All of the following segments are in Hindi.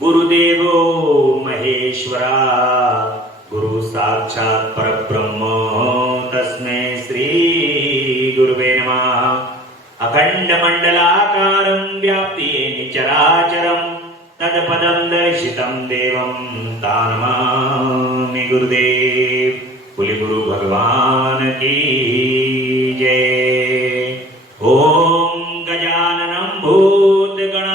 गुरुदेवो महेश्वरा गुरु साक्षात् परब्रह्म तस्मै श्री गुरुवे नमः। अखंड मंडलाकारं व्याप्ति चराचरं तत्पदं दर्शितं देवं तानमामि गुरुदेव। बोले गुरु भगवान की जय। ओम गजाननं भूतगणाधिसेवितं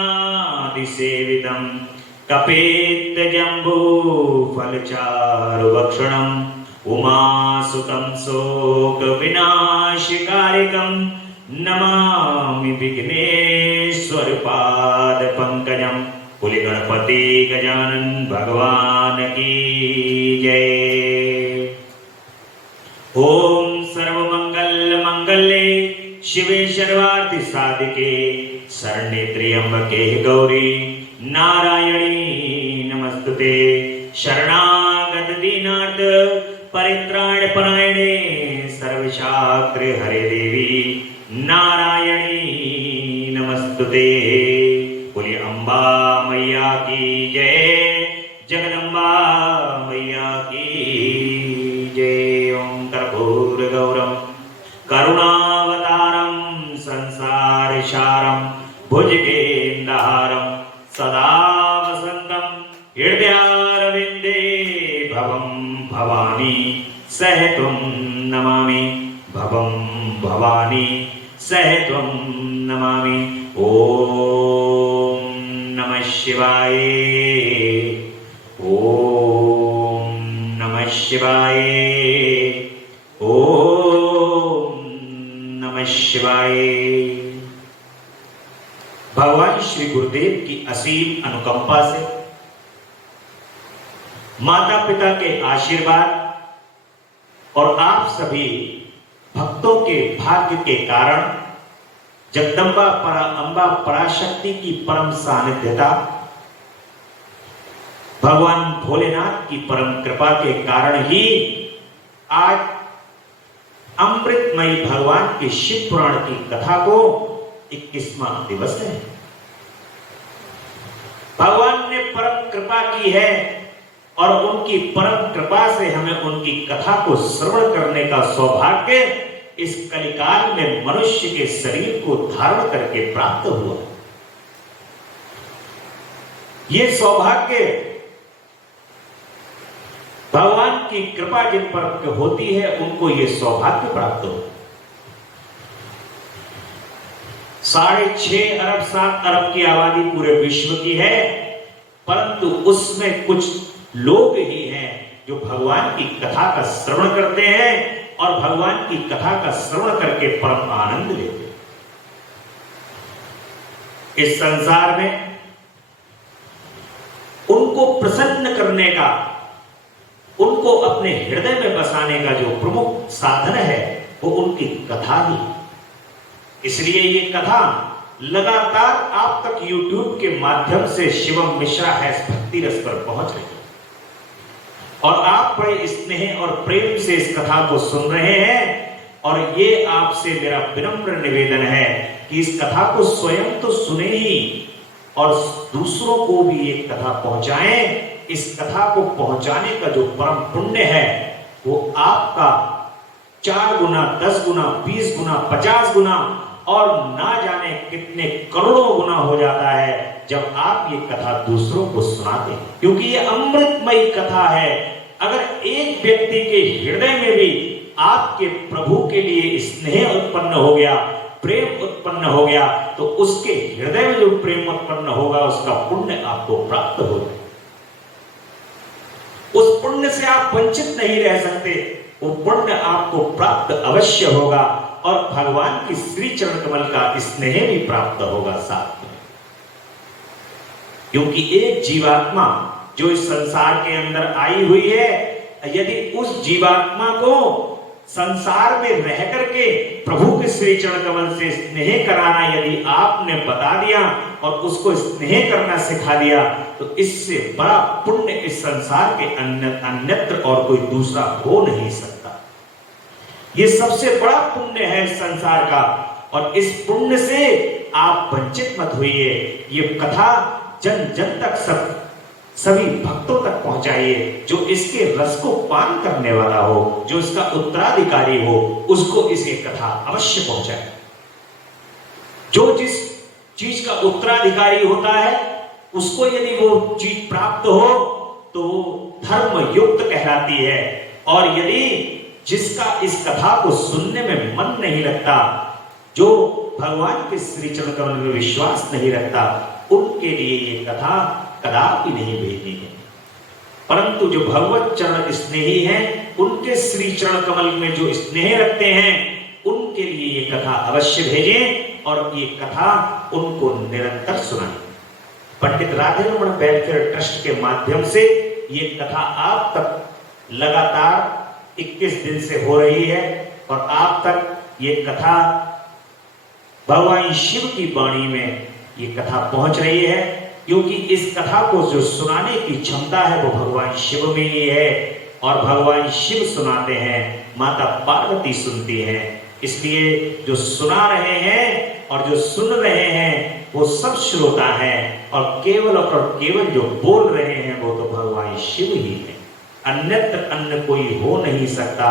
कपित्थजम्बू फलचारुभक्षणं उमासुतं शोकविनाशकारिकं नमामि विघ्नेश्वर पादपङ्कजं। बोले गणपति गजानन भगवान की जय। ओम सर्वमंगल मंगले शिवे सर्वार्थ साधिके शरण्ये त्र्यंबके गौरी नारायणी नमस्तुते। शरणागत दीनार्थ परित्राण परायणे सर्वशास्त्र हरे देवी नारायणी नमस्तुते। बोलिए अम्बा मैया की जय, जगदम्बा मैया की जय। ओम कर्पूरगौरम करुणावतारं संसारसारं भुजगेन्द्रहारं सदा वसन्तं हृदयारविन्दे भवं भवानी सहितं नमामि। भवं भवानी सहितं नमामि। ओम नमः शिवाय, ओम नमः शिवाय, ओम नमः शिवाय। भगवान श्री गुरुदेव की असीम अनुकंपा से, माता पिता के आशीर्वाद और आप सभी भक्तों के भाग्य के कारण जगदम्बा अम्बा पराशक्ति की परम सानिध्यता, भगवान भोलेनाथ की परम कृपा के कारण ही आज अमृतमयी भगवान के शिव पुराण की कथा को 21वां दिवस है। भगवान ने परम कृपा की है और उनकी परम कृपा से हमें उनकी कथा को श्रवण करने का सौभाग्य इस कलिकाल में मनुष्य के शरीर को धारण करके प्राप्त हुआ। यह सौभाग्य भगवान की कृपा जिन पर होती है उनको यह सौभाग्य प्राप्त हो। 6.5 अरब 7 अरब की आबादी पूरे विश्व की है, परंतु उसमें कुछ लोग ही हैं जो भगवान की कथा का श्रवण करते हैं और भगवान की कथा का श्रवण करके परम आनंद लेते हैं। इस संसार में उनको प्रसन्न करने का, उनको अपने हृदय में बसाने का जो प्रमुख साधन है वो उनकी कथा ही। इसलिए ये कथा लगातार आप तक YouTube के माध्यम से शिवम मिश्रा है भक्ति रस पर पहुंच रही है और आप बड़े स्नेह और प्रेम से इस कथा को सुन रहे हैं। और ये आपसे मेरा विनम्र निवेदन है कि इस कथा को स्वयं तो सुने ही और दूसरों को भी ये कथा पहुंचाएं। इस कथा को पहुंचाने का जो परम पुण्य है वो आपका 4 गुना 10 गुना 20 गुना 50 गुना और ना जाने कितने करोड़ों गुना हो जाता है जब आप ये कथा दूसरों को सुनाते हैं, क्योंकि ये अमृतमयी कथा है। अगर एक व्यक्ति के हृदय में भी आपके प्रभु के लिए स्नेह उत्पन्न हो गया, प्रेम उत्पन्न हो गया, तो उसके हृदय में जो प्रेम उत्पन्न होगा उसका पुण्य आपको प्राप्त होगा। उस पुण्य से आप वंचित नहीं रह सकते, वो पुण्य आपको प्राप्त अवश्य होगा और भगवान की श्री चरण कमल का स्नेह भी प्राप्त होगा साथ में। क्योंकि एक जीवात्मा जो इस संसार के अंदर आई हुई है, यदि उस जीवात्मा को संसार में रह करके प्रभु के श्री चरण कमल से स्नेह कराना यदि आपने बता दिया और उसको स्नेह करना सिखा दिया, तो इससे बड़ा पुण्य इस संसार के अन्यत्र और कोई दूसरा हो नहीं सकता। ये सबसे बड़ा पुण्य है इस संसार का और इस पुण्य से आप वंचित मत होइए। ये कथा जन जन तक सभी भक्तों तक पहुंचाइए। जो इसके रस को पान करने वाला हो, जो इसका उत्तराधिकारी हो, उसको इसे कथा अवश्य पहुंचाए। जो जिस चीज का उत्तराधिकारी होता है उसको यदि वो चीज प्राप्त हो तो धर्म युक्त कहलाती है, और यदि जिसका इस कथा को सुनने में मन नहीं लगता, जो भगवान के श्री चरण कमल में विश्वास नहीं रखता, उनके लिए ये कथा कदापि नहीं भेजनी है। परंतु जो भगवत चरण स्नेही हैं, उनके श्री चरण कमल में जो स्नेह रखते हैं, उनके लिए ये कथा अवश्य भेजें और ये कथा उनको निरंतर सुनाएं। पंडित राधे रमण वेलफेयर ट्रस्ट के माध्यम से ये कथा आप तक लगातार 21 दिन से हो रही है, और आप तक ये कथा भगवान शिव की वाणी में ये कथा पहुंच रही है, क्योंकि इस कथा को जो सुनाने की क्षमता है वो भगवान शिव में ही है, और भगवान शिव सुनाते हैं, माता पार्वती सुनती हैं। इसलिए जो सुना रहे हैं और जो सुन रहे हैं वो सब श्रोता हैं, और केवल जो बोल रहे हैं वो तो भगवान शिव ही है, अन्यत्र अन्य कोई हो नहीं सकता।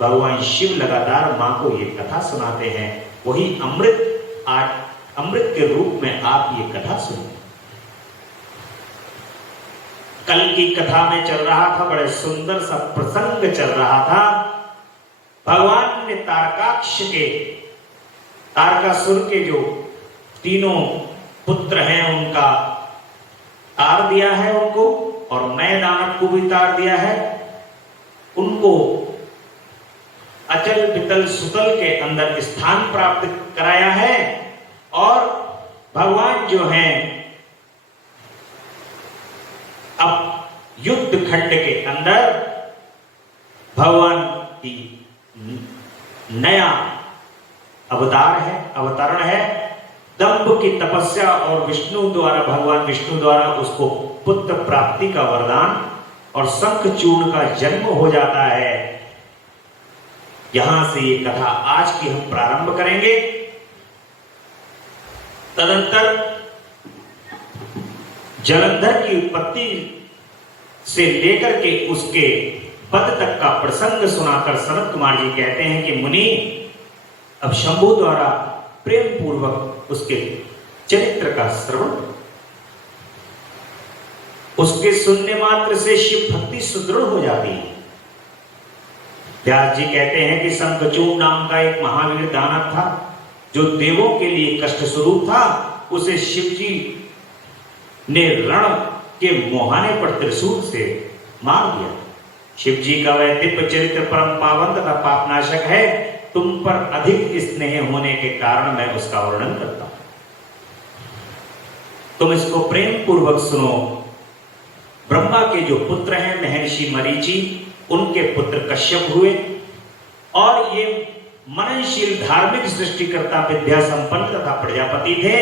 भगवान शिव लगातार मां को ये कथा सुनाते हैं, वही अमृत आज अमृत के रूप में आप ये कथा सुनिए। कल की कथा में चल रहा था, बड़े सुंदर सा प्रसंग चल रहा था। भगवान ने तारकासुर के जो तीनों पुत्र हैं उनका तार दिया है उनको, और नए दानव को भी तार दिया है। उनको अचल पितल सुतल के अंदर स्थान प्राप्त कराया है, और भगवान जो हैं अब युद्ध खंड के अंदर भगवान की नया अवतरण है। दंभ की तपस्या और भगवान विष्णु द्वारा उसको पुत्र प्राप्ति का वरदान और शंखचूर्ण का जन्म हो जाता है। यहां से ये कथा आज की हम प्रारंभ करेंगे। तदंतर जलंधर की उत्पत्ति से लेकर के उसके पद तक का प्रसंग सुनाकर सनत कुमार जी कहते हैं कि मुनि, अब शंभु द्वारा प्रेम पूर्वक उसके चरित्र का श्रवण, उसके सुनने मात्र से शिव भक्ति सुदृढ़ हो जाती है। व्यास जी कहते हैं कि शंखचूर्ण नाम का एक महावीर दानव था, जो देवों के लिए कष्ट स्वरूप था। उसे शिव जी ने रण के मुहाने पर त्रिशूल से मार दिया। शिव जी का वह दिव्य चरित्र परम पावन तथा पापनाशक है। तुम पर अधिक स्नेह होने के कारण मैं उसका वर्णन करता हूं, तुम इसको प्रेम पूर्वक सुनो। ब्रह्मा के जो पुत्र हैं महर्षि मरीचि, उनके पुत्र कश्यप हुए, और ये मननशील धार्मिक सृष्टिकर्ता विद्या संपन्न तथा प्रजापति थे।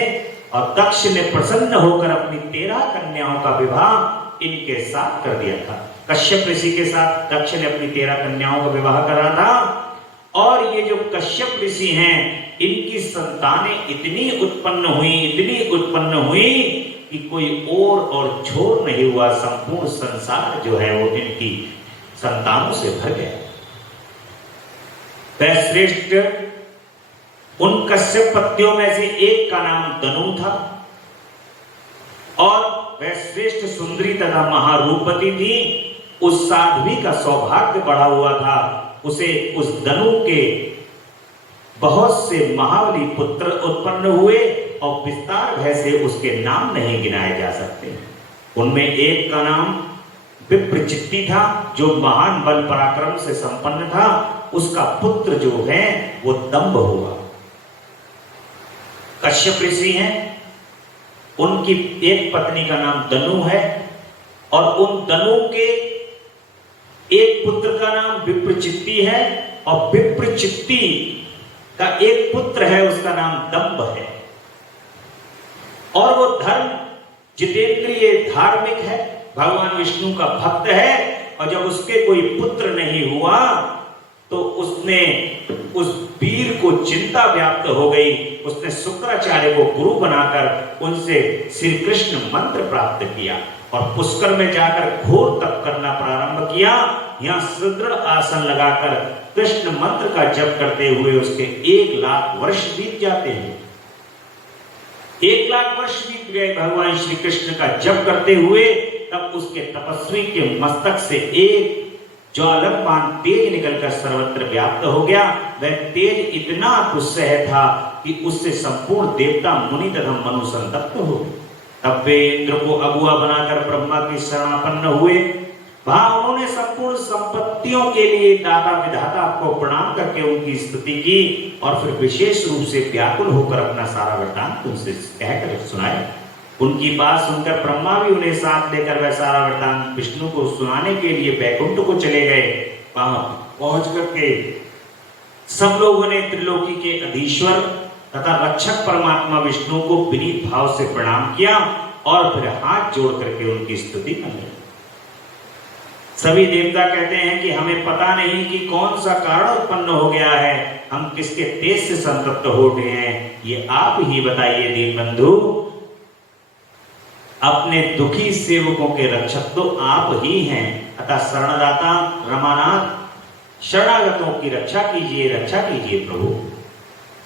और दक्ष ने प्रसन्न होकर अपनी 13 कन्याओं का विवाह इनके साथ कर दिया था। कश्यप ऋषि के साथ दक्ष ने अपनी 13 कन्याओं का विवाह करा था। और ये जो कश्यप ऋषि हैं, इनकी संतानें इतनी उत्पन्न हुई कि कोई और छोर नहीं हुआ। संपूर्ण संसार जो है वो इनकी संतानों से भर गया। वह श्रेष्ठ उन कश्यप पत्नियों में से एक का नाम तनु था, और वह श्रेष्ठ सुंदरी तथा महारूपवती थी। उस साध्वी का सौभाग्य बढ़ा हुआ था। उसे उस दनु के बहुत से महाबली पुत्र उत्पन्न हुए, और विस्तार भय से उसके नाम नहीं गिनाए जा सकते। उनमें एक का नाम विप्रचित्ति था, जो महान बल पराक्रम से संपन्न था। उसका पुत्र जो है वो दंभ हुआ। कश्यप ऋषि हैं, उनकी एक पत्नी का नाम दनु है, और उन दनु के एक पुत्र का नाम विप्रचित्ति है, और विप्रचित्ति का एक पुत्र है, उसका नाम दंभ है। और वो धर्म जितेंद्रिय धार्मिक है, भगवान विष्णु का भक्त है। और जब उसके कोई पुत्र नहीं हुआ तो उसने उस वीर को चिंता व्याप्त हो गई। उसने शुक्राचार्य को गुरु बनाकर उनसे श्री कृष्ण मंत्र प्राप्त किया और पुष्कर में जाकर घोर तप करना प्रारंभ किया। यहाँ सुदृढ़ आसन लगाकर कृष्ण मंत्र का जप करते हुए उसके 1,00,000 वर्ष बीत जाते हैं। 1,00,000 वर्ष बीत गए भगवान श्री कृष्ण का जप करते हुए। तब उसके तपस्वी के मस्तक से एक ज्वालामान तेज निकलकर सर्वत्र व्याप्त हो गया। वह तेज इतना दुस्सह था कि उससे संपूर्ण देवता मुनि तथा मनु संतप्त हो। तब वे इंद्र को अगुआ बनाकर ब्रह्मा की शरणापन्न हुए। वहां उन्होंने संपूर्ण संपत्तियों के लिए दाता विधाता को प्रणाम करके उनकी स्तुति की और फिर विशेष रूप से व्याकुल होकर अपना सारा वृत्तांत उनसे कहकर सुनाया। उनकी बात सुनकर ब्रह्मा भी उन्हें साथ लेकर वह सारा वृत्तांत विष्णु को सुनाने के लिए बैकुंठ को चले गए। वहां पहुंच करके सब लोगों ने त्रिलोकी के अधीश्वर तथा रक्षक परमात्मा विष्णु को विनीत भाव से प्रणाम किया और फिर हाथ जोड़ करके उनकी स्तुति करने। सभी देवता कहते हैं कि हमें पता नहीं कि कौन सा कारण उत्पन्न हो गया है, हम किसके तेज से संतप्त हो गए हैं, ये आप ही बताइए दीनबंधु। अपने दुखी सेवकों के रक्षक तो आप ही हैं, अतः शरणदाता रमानाथ शरणागतों की रक्षा कीजिए प्रभु।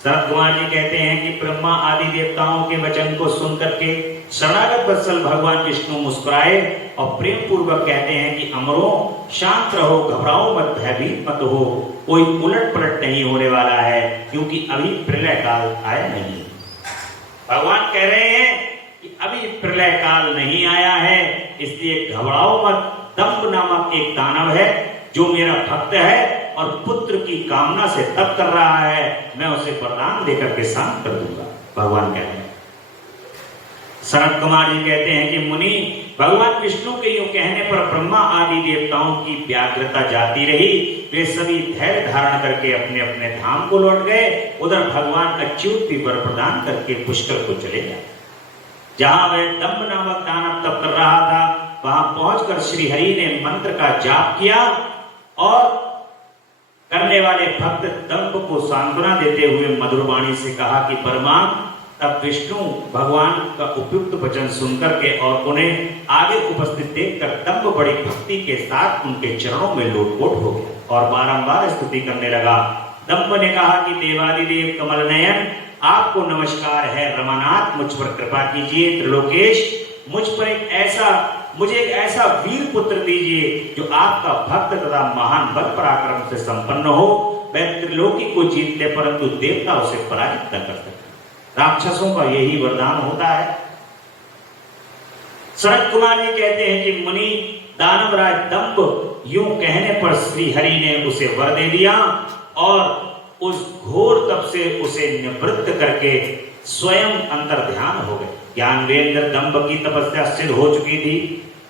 सनत कुमार जी कहते हैं कि ब्रह्मा आदि देवताओं के वचन को सुनकर के शरणागत वत्सल भगवान विष्णु मुस्कुराए और प्रेम पूर्वक कहते हैं कि अमरों शांत रहो, घबराओ मत, भयभीत मत हो, कोई उलट पलट नहीं होने वाला है, क्योंकि अभी प्रलय काल आया नहीं। भगवान कह रहे हैं कि अभी प्रलय काल नहीं आया है, इसलिए घबराओ मत। दंभ नामक एक दानव है जो मेरा भक्त है और पुत्र की कामना से तप कर रहा है, मैं उसे वरदान देकर के शांत कर दूंगा, भगवान कहते हैं। सनत कुमार जी कहते हैं कि मुनि, भगवान विष्णु के यूं कहने पर ब्रह्मा आदि देवताओं की व्याग्रता जाती रही। वे सभी धैर्य धारण करके अपने अपने धाम को लौट गए। उधर भगवान अच्युत भी वर प्रदान करके पुष्कर को चले गए। जहां वह दंभ नामक दानव तप कर रहा था, वहां पहुंचकर श्री हरि ने मंत्र का जाप किया और करने वाले भक्त दंभ को सांत्वना देते हुए मधुर वाणी से कहा कि परमात्मा। तब विष्णु भगवान का उपयुक्त वचन सुनकर के और उन्हें आगे उपस्थित देखकर दंभ बड़ी भक्ति के साथ उनके चरणों में लोटपोट हो गया और बारंबार स्तुति करने लगा। दंभ ने कहा कि देवादिदेव कमल नयन, आपको नमस्कार है। रमानाथ, मुझ पर कृपा कीजिए। त्रिलोकेश, मुझे एक ऐसा वीर पुत्र दीजिए जो आपका भक्त तथा महान बल पराक्रम से संपन्न हो। वह त्रिलोकी को जीत ले परंतु देवता उसे पराजित न कर सके। राक्षसों का यही वरदान होता है। सनत कुमार जी कहते हैं कि मुनि, दानवराज दंभ यूं कहने पर श्री हरि ने उसे वर दे दिया और उस घोर तप से उसे निवृत्त करके स्वयं अंतर ध्यान हो गए। ज्ञानवेंद्र दंभ की तपस्या सिद्ध हो चुकी थी,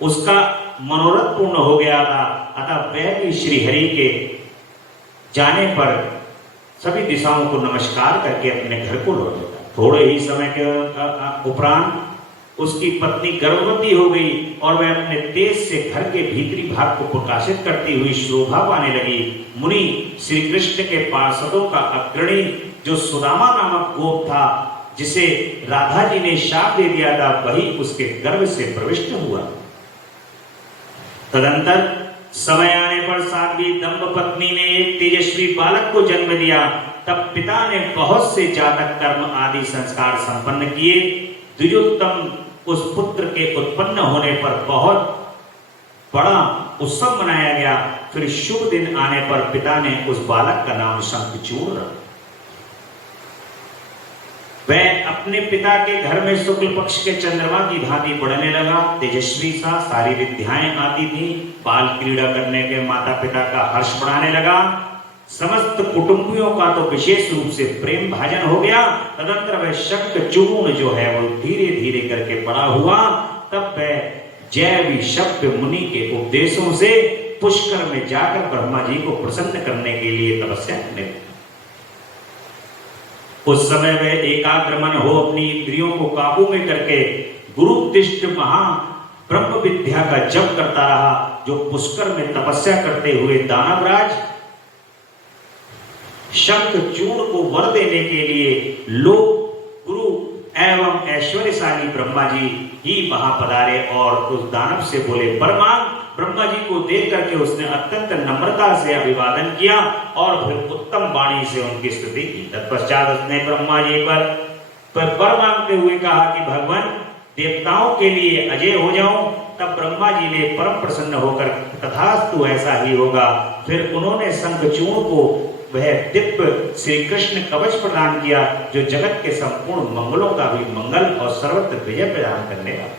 उसका मनोरथ पूर्ण हो गया था। अतः वह भी श्री हरि के जाने पर सभी दिशाओं को नमस्कार करके अपने घर को लौट गया। थोड़े ही समय के उपरांत उसकी पत्नी गर्भवती हो गई और वह अपने तेज से घर के भीतरी भाग को प्रकाशित करती हुई शोभा पाने लगी। मुनि, श्री कृष्ण के पार्षदों का अग्रणी जो सुदामा नामक गोप था, जिसे राधा जी ने शाप दे दिया था, वही उसके गर्भ से प्रविष्ट हुआ। तदंतर समय आने पर साध्वी दंभ पत्नी ने एक तेजस्वी बालक को जन्म दिया। तब पिता ने बहुत से जातक कर्म आदि संस्कार संपन्न किए। द्विजोत्तम उस पुत्र के उत्पन्न होने पर बहुत बड़ा उत्सव मनाया गया। फिर शुभ दिन आने पर पिता ने उस बालक का नाम शंखचूड़ रखा। वह अपने पिता के घर में शुक्ल पक्ष के चंद्रमा की भांति बढ़ने लगा। तेजस्वी सा, सारी विद्याएं आती थी। बाल क्रीड़ा करने के माता पिता का हर्ष बढ़ाने लगा। समस्त कुटुंबियों का तो विशेष रूप से प्रेम भाजन हो गया। तदंतर वह शंखचूर्ण जो है वो धीरे धीरे करके बड़ा हुआ। तब वह जय शब्द मुनि के उपदेशों से पुष्कर में जाकर ब्रह्मा जी को प्रसन्न करने के लिए तपस्या करने लगा। उस समय वह एकाग्रमन हो अपनी इंद्रियों को काबू में करके गुरु तिष्ठ महा ब्रह्म विद्या का जप करता रहा, जो पुष्कर में तपस्या करते हुए दानवराज शंख चूर्ण को वर देने के लिए लोक गुरु एवं ऐश्वर्यशाली ब्रह्मा जी ही वहां पधारे और उस दानव से बोले, परमात्मा ब्रह्मा जी को देख करके उसने अत्यंत नम्रता से अभिवादन किया और फिर उत्तम वाणी से उनकी स्तुति की। तत्पश्चात उसने ब्रह्मा जी पर वर मांगते हुए कहा कि भगवान, देवताओं के लिए अजय हो जाऊं। तब ब्रह्मा जी ने परम प्रसन्न होकर तथास्तु ऐसा ही होगा। फिर उन्होंने शंखचूर्ण को वह दिव्य श्री कृष्ण कवच प्रदान किया जो जगत के संपूर्ण मंगलों का भी मंगल और सर्वत्र विजय प्रदान करने वाला।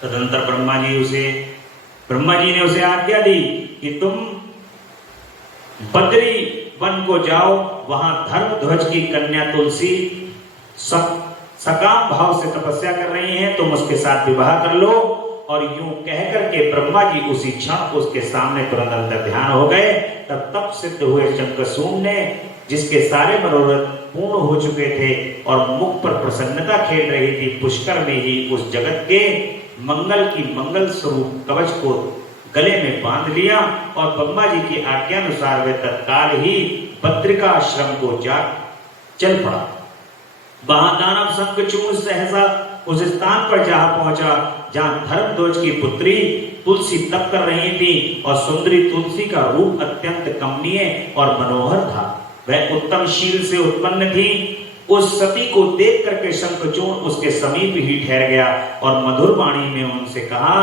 तदनंतर ब्रह्मा जी ने उसे आज्ञा दी कि तुम बद्री वन को जाओ, वहां धर्मध्वज की कन्या तुलसी सकाम भाव से तपस्या कर रही है, तुम उसके साथ विवाह कर लो। और यूं कह करके ब्रह्मा जी उसी क्षण उसके सामने तुरंत अंतर ध्यान हो गए। तब सिद्ध हुए शंखचूर्ण ने, जिसके सारे मनोरथ पूर्ण हो चुके थे और मुख पर प्रसन्नता खेल रही थी, पुष्कर में ही उस जगत के मंगल की मंगल स्वरूप कवच को गले में बांध लिया और ब्रह्मा जी की आज्ञानुसार वे तत्काल ही बद्रिकाश्रम को जा चल पड़ा। वहां दानव शंखचूर्ण सहसा उस स्थान पर जा पहुंचा जहां धर्मध्वज की पुत्री तुलसी तप कर रही थी और सुंदरी तुलसी का रूप अत्यंत कमनीय और मनोहर था। वह उत्तम शील से उत्पन्न थी। उस सती को देख करके शंखचूर्ण उसके समीप ही ठहर गया और मधुर वाणी में उनसे कहा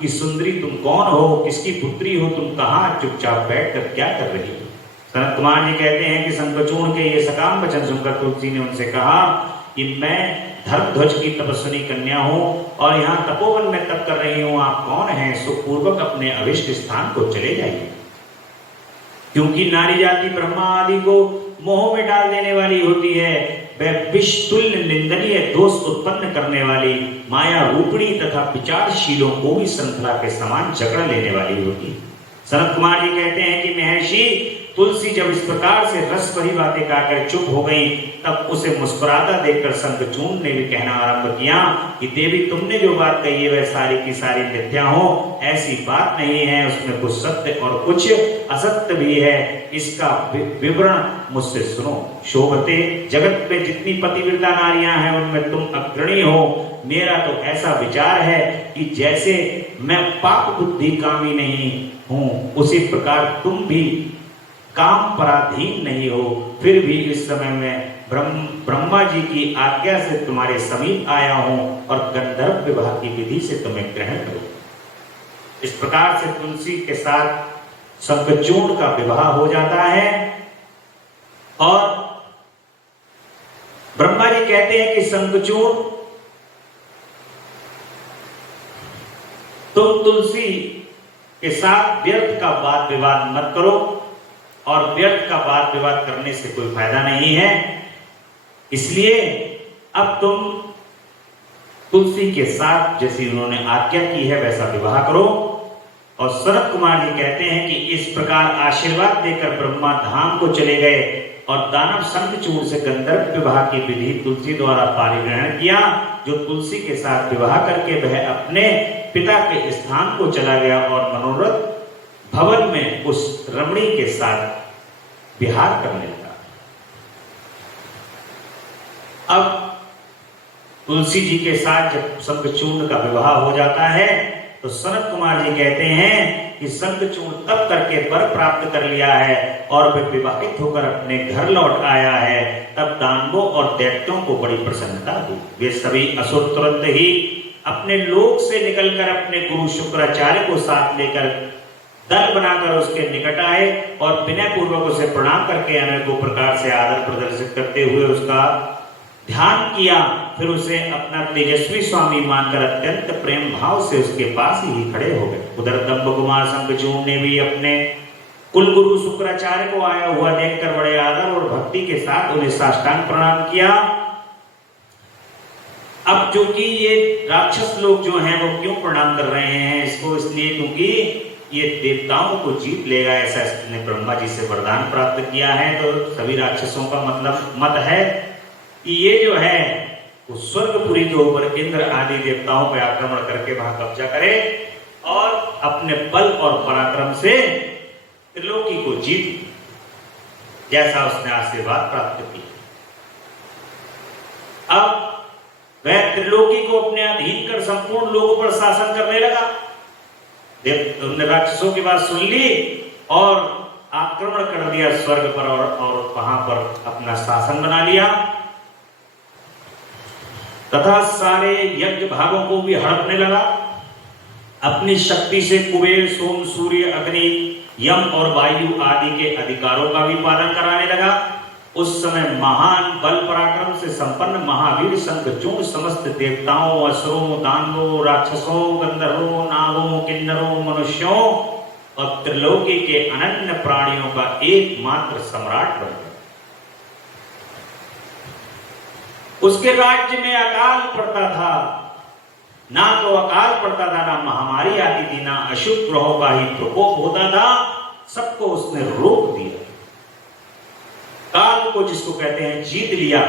कि सुंदरी, तुम कौन हो, किसकी पुत्री हो, तुम कहाँ चुपचाप बैठकर क्या कर रही हो। सनत कुमार जी कहते हैं कि शंखचूर्ण के ये सकाम वचन सुनकर तुलसी ने उनसे कहा कि मैं धर्मध्वज की तपस्विनी कन्या हूँ और यहाँ तपोवन में तप कर रही हूँ, आप कौन हैं, सुखपूर्वक अपने अभिष्ट स्थान को चले जाइए। क्योंकि नारी जाति ब्रह्मा आदि को मोह में डाल देने वाली होती है, वह विषतुल्य निंदनीय दोष उत्पन्न करने वाली माया रूपणी तथा विचारशीलों को भी श्रृंखला के समान जकड़ लेने वाली होती है। सनत कुमार जी कहते हैं कि महर्षि तुलसी जब इस प्रकार से रस भरी बातें कहकर चुप हो गई, तब उसे मुस्कुराता देखकर शंखचूर्ण ने भी कहना आरंभ किया कि देवी, तुमने जो बात कही है वह सारी की सारी मिथ्या हो, ऐसी बात नहीं है, उसमें कुछ सत्य और कुछ असत्य भी है। इसका विवरण मुझसे सुनो। शोभते, जगत में जितनी पतिव्रता नारियां हैं उनमें तुम अग्रणी हो। मेरा तो ऐसा विचार है कि जैसे मैं पाप बुद्धि कामी नहीं हूं, उसी प्रकार तुम भी काम पराधीन नहीं हो। फिर भी इस समय में ब्रह्मा जी की आज्ञा से तुम्हारे समीप आया हूं और गंधर्व विवाह की विधि से तुम्हें ग्रहण करो। इस प्रकार से तुलसी के साथ शंखचूर्ण का विवाह हो जाता है और ब्रह्मा जी कहते हैं कि शंखचूर्ण, तुम तुलसी के साथ व्यर्थ का वाद विवाद मत करो और व्यर्थ का वाद विवाद करने से कोई फायदा नहीं है। इसलिए अब तुम तुलसी के साथ जैसी उन्होंने आज्ञा की है वैसा विवाह करो। और सनत कुमार जी कहते हैं कि इस प्रकार आशीर्वाद देकर ब्रह्मा धाम को चले गए और दानव शंखचूर्ण से गंधर्व विवाह की विधि तुलसी द्वारा पारिग्रहण किया, जो तुलसी के साथ विवाह करके वह अपने पिता के स्थान को चला गया और मनोरथ भवन में उस रमणी के साथ विहार करने लगा। अब तुलसी जी के साथ जब शंखचूर्ण का विवाह हो जाता है तो सनत कुमार जी कहते हैं कि शंखचूर्ण तब करके वर प्राप्त कर लिया है और वह विवाहित होकर अपने घर लौट आया है। तब दानवों और दैत्यों को बड़ी प्रसन्नता हुई। वे सभी असुर तुरंत ही अपने लोक से निकलकर अपने गुरु शुक्राचार्य को साथ लेकर दल बनाकर उसके निकट आए और विनय पूर्वक उसे प्रणाम करके अनेकों प्रकार से आदर प्रदर्शित करते हुए उसका ध्यान किया। फिर उसे अपना तेजस्वी स्वामी मानकर अत्यंत प्रेम भाव से उसके पास ही खड़े हो गए। उधर दंभ कुमार शंखचूर्ण ने भी अपने कुल गुरु शुक्राचार्य को आया हुआ देखकर बड़े आदर और भक्ति के साथ उन्हें साष्टांग प्रणाम किया। अब चूंकि ये राक्षस लोग जो हैं वो क्यों प्रणाम कर रहे हैं इसको, इसलिए क्योंकि ये देवताओं को जीत लेगा, ऐसा इसने ब्रह्मा जी से वरदान प्राप्त किया है। तो सभी राक्षसों का मतलब मत है कि ये जो है वो स्वर्गपुरी के ऊपर इंद्र आदि देवताओं पर आक्रमण करके वहां कब्जा करे और अपने बल और पराक्रम से त्रिलोकी को जीत। जैसा उसने आशीर्वाद प्राप्त किया। अब वह त्रिलोकी को अपने अधीन कर संपूर्ण लोगों पर शासन करने लगा। उन्होंने राक्षसों की बात सुन ली और आक्रमण कर दिया स्वर्ग पर और वहां पर अपना शासन बना लिया तथा सारे यज्ञ भागों को भी हड़पने लगा। अपनी शक्ति से कुबेर, सोम, सूर्य, अग्नि, यम और वायु आदि के अधिकारों का भी पालन कराने लगा। उस समय महान बल पराक्रम से संपन्न महावीर शंखचूड़ समस्त देवताओं, असुरों, दानवों, राक्षसों, गंधर्वों, नागों, किन्नरों, मनुष्यों और त्रिलोकी के अनन्य प्राणियों का एकमात्र सम्राट बन गया। उसके राज्य में अकाल पड़ता था, ना तो अकाल पड़ता था, ना महामारी आती थी, ना अशुभ ग्रहों का ही प्रकोप होता था। सबको उसने रोक दिया। काल को, जिसको कहते हैं, जीत लिया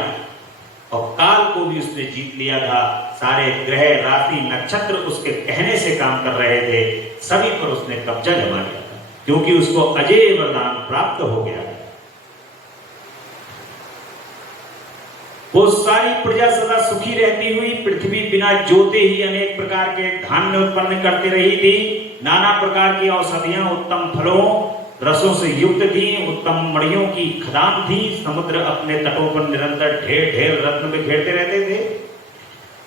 और काल को भी उसने जीत लिया था। सारे ग्रह, राशि, नक्षत्र उसके कहने से काम कर रहे थे, सभी पर उसने कब्जा जमा लिया था क्योंकि उसको अजेय वरदान प्राप्त हो गया। वो सारी प्रजा सदा सुखी रहती हुई पृथ्वी बिना जोते ही अनेक प्रकार के धान्य उत्पन्न करती रही थी। नाना प्रकार की औषधियां उत्तम फलों रसों से युक्त थी, उत्तम मणियों की खदान थी। समुद्र अपने तटों पर निरंतर ढेर ढेर रत्न बिखेरते रहते थे।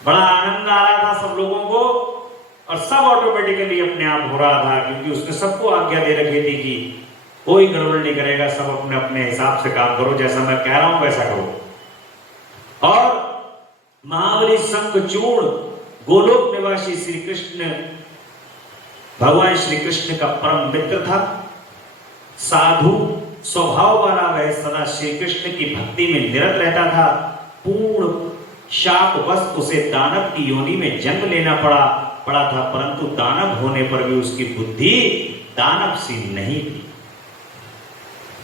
बड़ा आनंद आ रहा था सब लोगों को और सब ऑटोमेटिकली अपने आप हो रहा था क्योंकि उसने सबको आज्ञा दे रखी थी कि कोई गड़बड़ नहीं करेगा, सब अपने अपने हिसाब से काम करो, जैसा मैं कह रहा हूं वैसा करो। और महाबली शंखचूड़ गोलोक निवासी श्री कृष्ण, भगवान श्री कृष्ण का परम मित्र था। साधु स्वभाव वाला वह सदा श्री कृष्ण की भक्ति में निरत रहता था। पूर्ण शापवश उसे दानव की योनि में जन्म लेना पड़ा था, परंतु दानव होने पर भी उसकी बुद्धि दानव सी नहीं थी।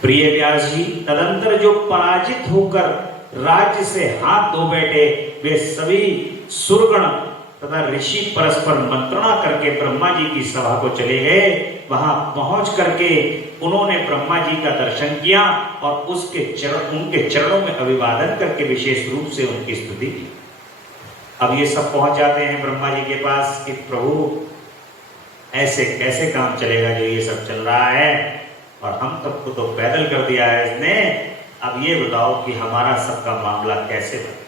प्रिय व्यास जी, तदंतर जो पराजित होकर राज्य से हाथ धो बैठे, वे सभी सुरगण तथा ऋषि परस्पर मंत्रणा करके ब्रह्मा जी की सभा को चले गए। वहां पहुंच करके उन्होंने ब्रह्मा जी का दर्शन किया और उनके चरणों में अभिवादन करके विशेष रूप से उनकी स्तुति की। अब ये सब पहुंच जाते हैं ब्रह्मा जी के पास कि प्रभु ऐसे कैसे काम चलेगा जो ये सब चल रहा है, और हम सबको तो पैदल कर दिया है इसने। अब ये बताओ कि हमारा सबका मामला कैसे बने।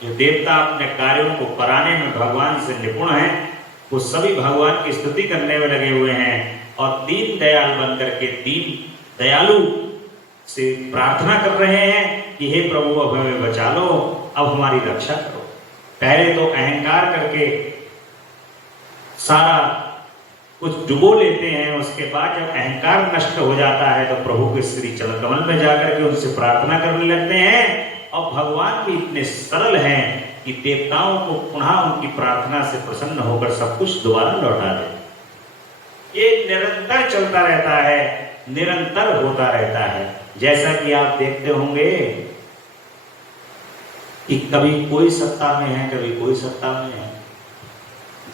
जो देवता अपने कार्यों को कराने में भगवान से निपुण हैं, वो सभी भगवान की स्तुति करने में लगे हुए हैं और दीन दयाल बनकर के दीन दयालु से प्रार्थना कर रहे हैं कि हे प्रभु अब हमें बचा लो, अब हमारी रक्षा करो। पहले तो अहंकार करके सारा कुछ डुबो लेते हैं, उसके बाद जब अहंकार नष्ट हो जाता है तो प्रभु के श्री चरण कमल में जाकर के उनसे प्रार्थना करने लगते हैं। और भगवान भी इतने सरल हैं कि देवताओं को पुनः उनकी प्रार्थना से प्रसन्न होकर सब कुछ दोबारा लौटा दे। ये निरंतर चलता रहता है, निरंतर होता रहता है। जैसा कि आप देखते होंगे कि कभी कोई सत्ता में है, कभी कोई सत्ता में है।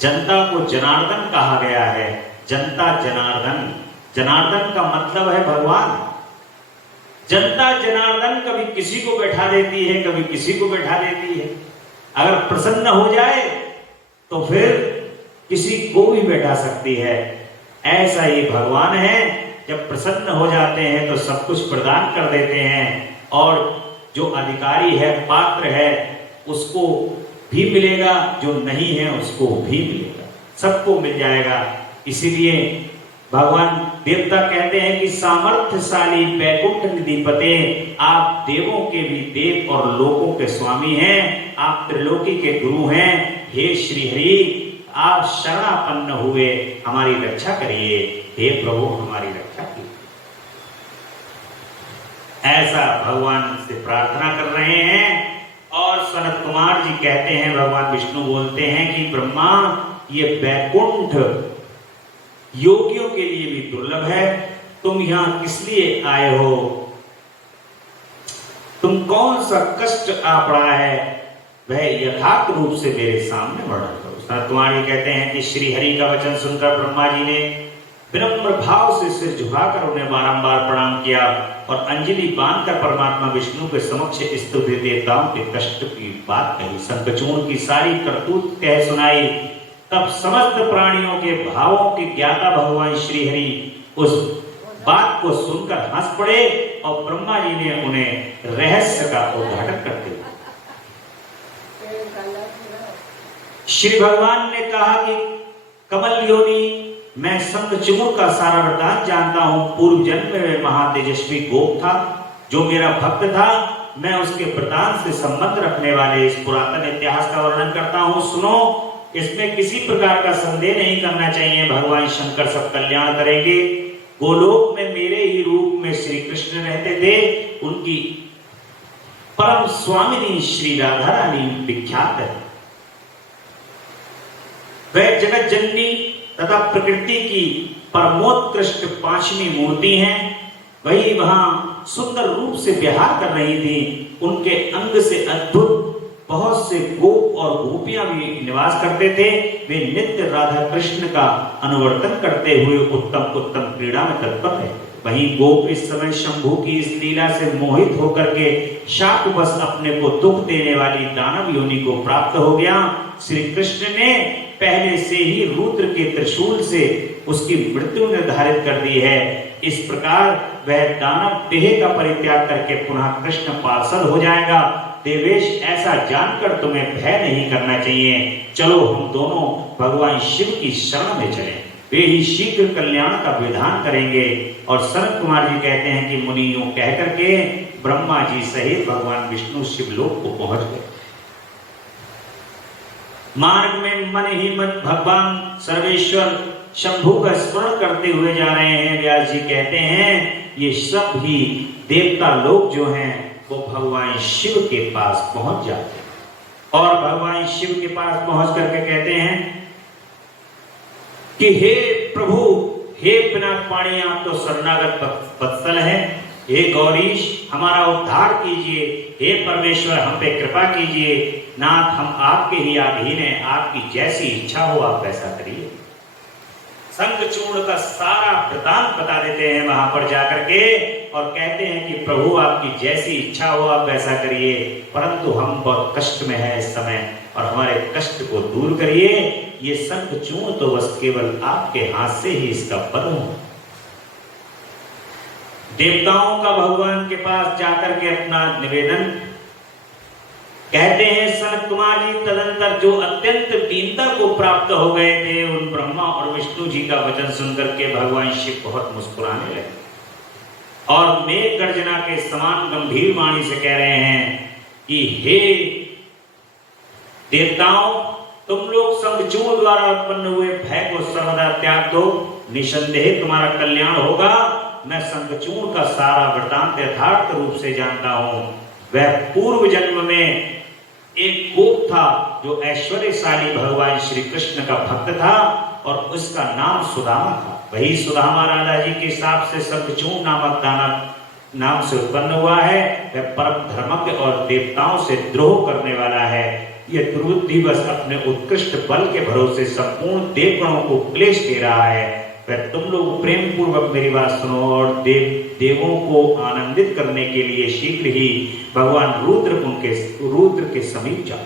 जनता को जनार्दन कहा गया है, जनता जनार्दन। जनार्दन का मतलब है भगवान। जनता जनार्दन कभी किसी को बैठा देती है, कभी किसी को बैठा देती है। अगर प्रसन्न हो जाए तो फिर किसी को भी बैठा सकती है। ऐसा ये भगवान है, जब प्रसन्न हो जाते हैं तो सब कुछ प्रदान कर देते हैं और जो अधिकारी है, पात्र है, उसको भी मिलेगा, जो नहीं है उसको भी मिलेगा, सबको मिल जाएगा। इसीलिए भगवान देवता कहते हैं कि सामर्थ्यशाली बैकुंठ निधिपते, आप देवों के भी देव और लोकों के स्वामी हैं, आप त्रिलोकी के गुरु हैं। हे श्री हरि, आप शरणापन्न हुए हमारी रक्षा करिए, हे प्रभु हमारी रक्षा कीजिए। ऐसा भगवान से प्रार्थना कर रहे हैं। और सनत कुमार जी कहते हैं, भगवान विष्णु बोलते हैं कि ब्रह्मा, ये बैकुंठ योगियों के लिए भी दुर्लभ है, तुम यहां किस लिए आए हो? तुम कौन सा कष्ट आ पड़ा है, वह यथार्थ रूप से मेरे सामने वर्णन करो। सनत कुमार जी कहते हैं कि श्री हरि का वचन सुनकर ब्रह्मा जी ने विनम्र भाव से सिर झुकाकर उन्हें बारंबार प्रणाम किया और अंजलि बांधकर परमात्मा विष्णु के समक्ष स्तुति देवताओं के कष्ट की बात कही, शंखचूर्ण की सारी करतूत कह सुनाई। तब समस्त प्राणियों के भावों के ज्ञाता भगवान श्री हरि उस बात को सुनकर हंस पड़े और ब्रह्मा जी ने उन्हें रहस्य का उद्घाटन करते हुए श्री भगवान ने कहा कि कमल योनि, मैं शंखचूर्ण का सारा वृतांत जानता हूं। पूर्व जन्म में महातेजस्वी गोप था जो मेरा भक्त था। मैं उसके वृतांत से संबंध रखने वाले इस पुरातन इतिहास का वर्णन करता हूं, सुनो। इसमें किसी प्रकार का संदेह नहीं करना चाहिए, भगवान शंकर सब कल्याण करेंगे। गोलोक में मेरे ही रूप में श्री कृष्ण रहते थे। उनकी परम स्वामिनी श्री राधा रानी विख्यात है। वह जगत जननी तथा प्रकृति की परमोत्कृष्ट पांचवी मूर्ति हैं। वही वहां सुंदर रूप से विहार कर रही थी। उनके अंग से अद्भुत बहुत से गोप और गोपियां भी निवास करते थे। वे नित्य राधा कृष्ण का अनुवर्तन करते हुए उत्तम उत्तम क्रीड़ा में तत्पर है। वहीं गोप इस समय शंभु की इस लीला से मोहित होकर के शापवश अपने को दुख देने वाली दानव योनि को प्राप्त हो गया। श्री कृष्ण ने पहले से ही रुद्र के त्रिशूल से उसकी मृत्यु निर्धारित कर दी है। इस प्रकार वह दानव देह का परित्याग करके पुनः कृष्ण पार्षद हो जाएगा। देवेश, ऐसा जानकर तुम्हें भय नहीं करना चाहिए। चलो हम दोनों भगवान शिव की शरण में चलें, वे ही शीघ्र कल्याण का विधान करेंगे। और सनत कुमार जी कहते हैं कि मुनि यूं कह करके ब्रह्मा जी सहित भगवान विष्णु शिवलोक को पहुंच गए। मार्ग में मन ही मन भगवान सर्वेश्वर शंभु का स्मरण करते हुए जा रहे हैं। व्यास जी कहते हैं ये सब ही देवता लोग जो हैं वो भगवान शिव के पास पहुंच जाते हैं और भगवान शिव के पास पहुंच करके कहते हैं कि हे प्रभु, हे पिनाक पाणी, आप तो शरणागत वत्सल हैं। हे गौरीश, हमारा उद्धार कीजिए। हे परमेश्वर, हम पे कृपा कीजिए। नाथ, हम आपके ही अधीन हैं, आपकी जैसी इच्छा हो आप वैसा करिए। शंखचूर्ण का सारा वृतांत बता देते हैं वहां पर जाकर के और कहते हैं कि प्रभु आपकी जैसी इच्छा हो आप वैसा करिए, परंतु हम बहुत कष्ट में हैं इस समय और हमारे कष्ट को दूर करिए। ये शंखचूर्ण तो बस केवल आपके हाथ से ही इसका पद हो। देवताओं का भगवान के पास जाकर के अपना निवेदन कहते हैं सनत कुमार जी। तदंतर जो अत्यंत दीनता को प्राप्त हो गए थे, उन ब्रह्मा और विष्णु जी का वचन सुनकर के भगवान शिव बहुत मुस्कुराने लगे और मेघ गर्जना के समान गंभीर वाणी से कह रहे हैं कि हे देवताओं, तुम लोग शंखचूर्ण द्वारा उत्पन्न हुए भय को सर्वदा त्याग दो, निसंदेह तुम्हारा कल्याण होगा। मैं शंखचूर्ण का सारा वृतांत यथार्थ रूप से जानता हूं। वह पूर्व जन्म में एक गोप था जो ऐश्वर्यशाली भगवान श्री कृष्ण का भक्त था और उसका नाम सुदामा था। वही सुदामा राधा जी के हिसाब से शंखचूर्ण नामक दानव नाम से उत्पन्न हुआ है। वह परम धर्मज्ञ और देवताओं से द्रोह करने वाला है। यह दुर्बुद्धि बस अपने उत्कृष्ट बल के भरोसे संपूर्ण देवगणों को क्लेश दे रहा है। वह तुम लोग प्रेम पूर्वक मेरी बात सुनो और देवों को आनंदित करने के लिए शीघ्र ही भगवान रुद्र के समीप जाओ।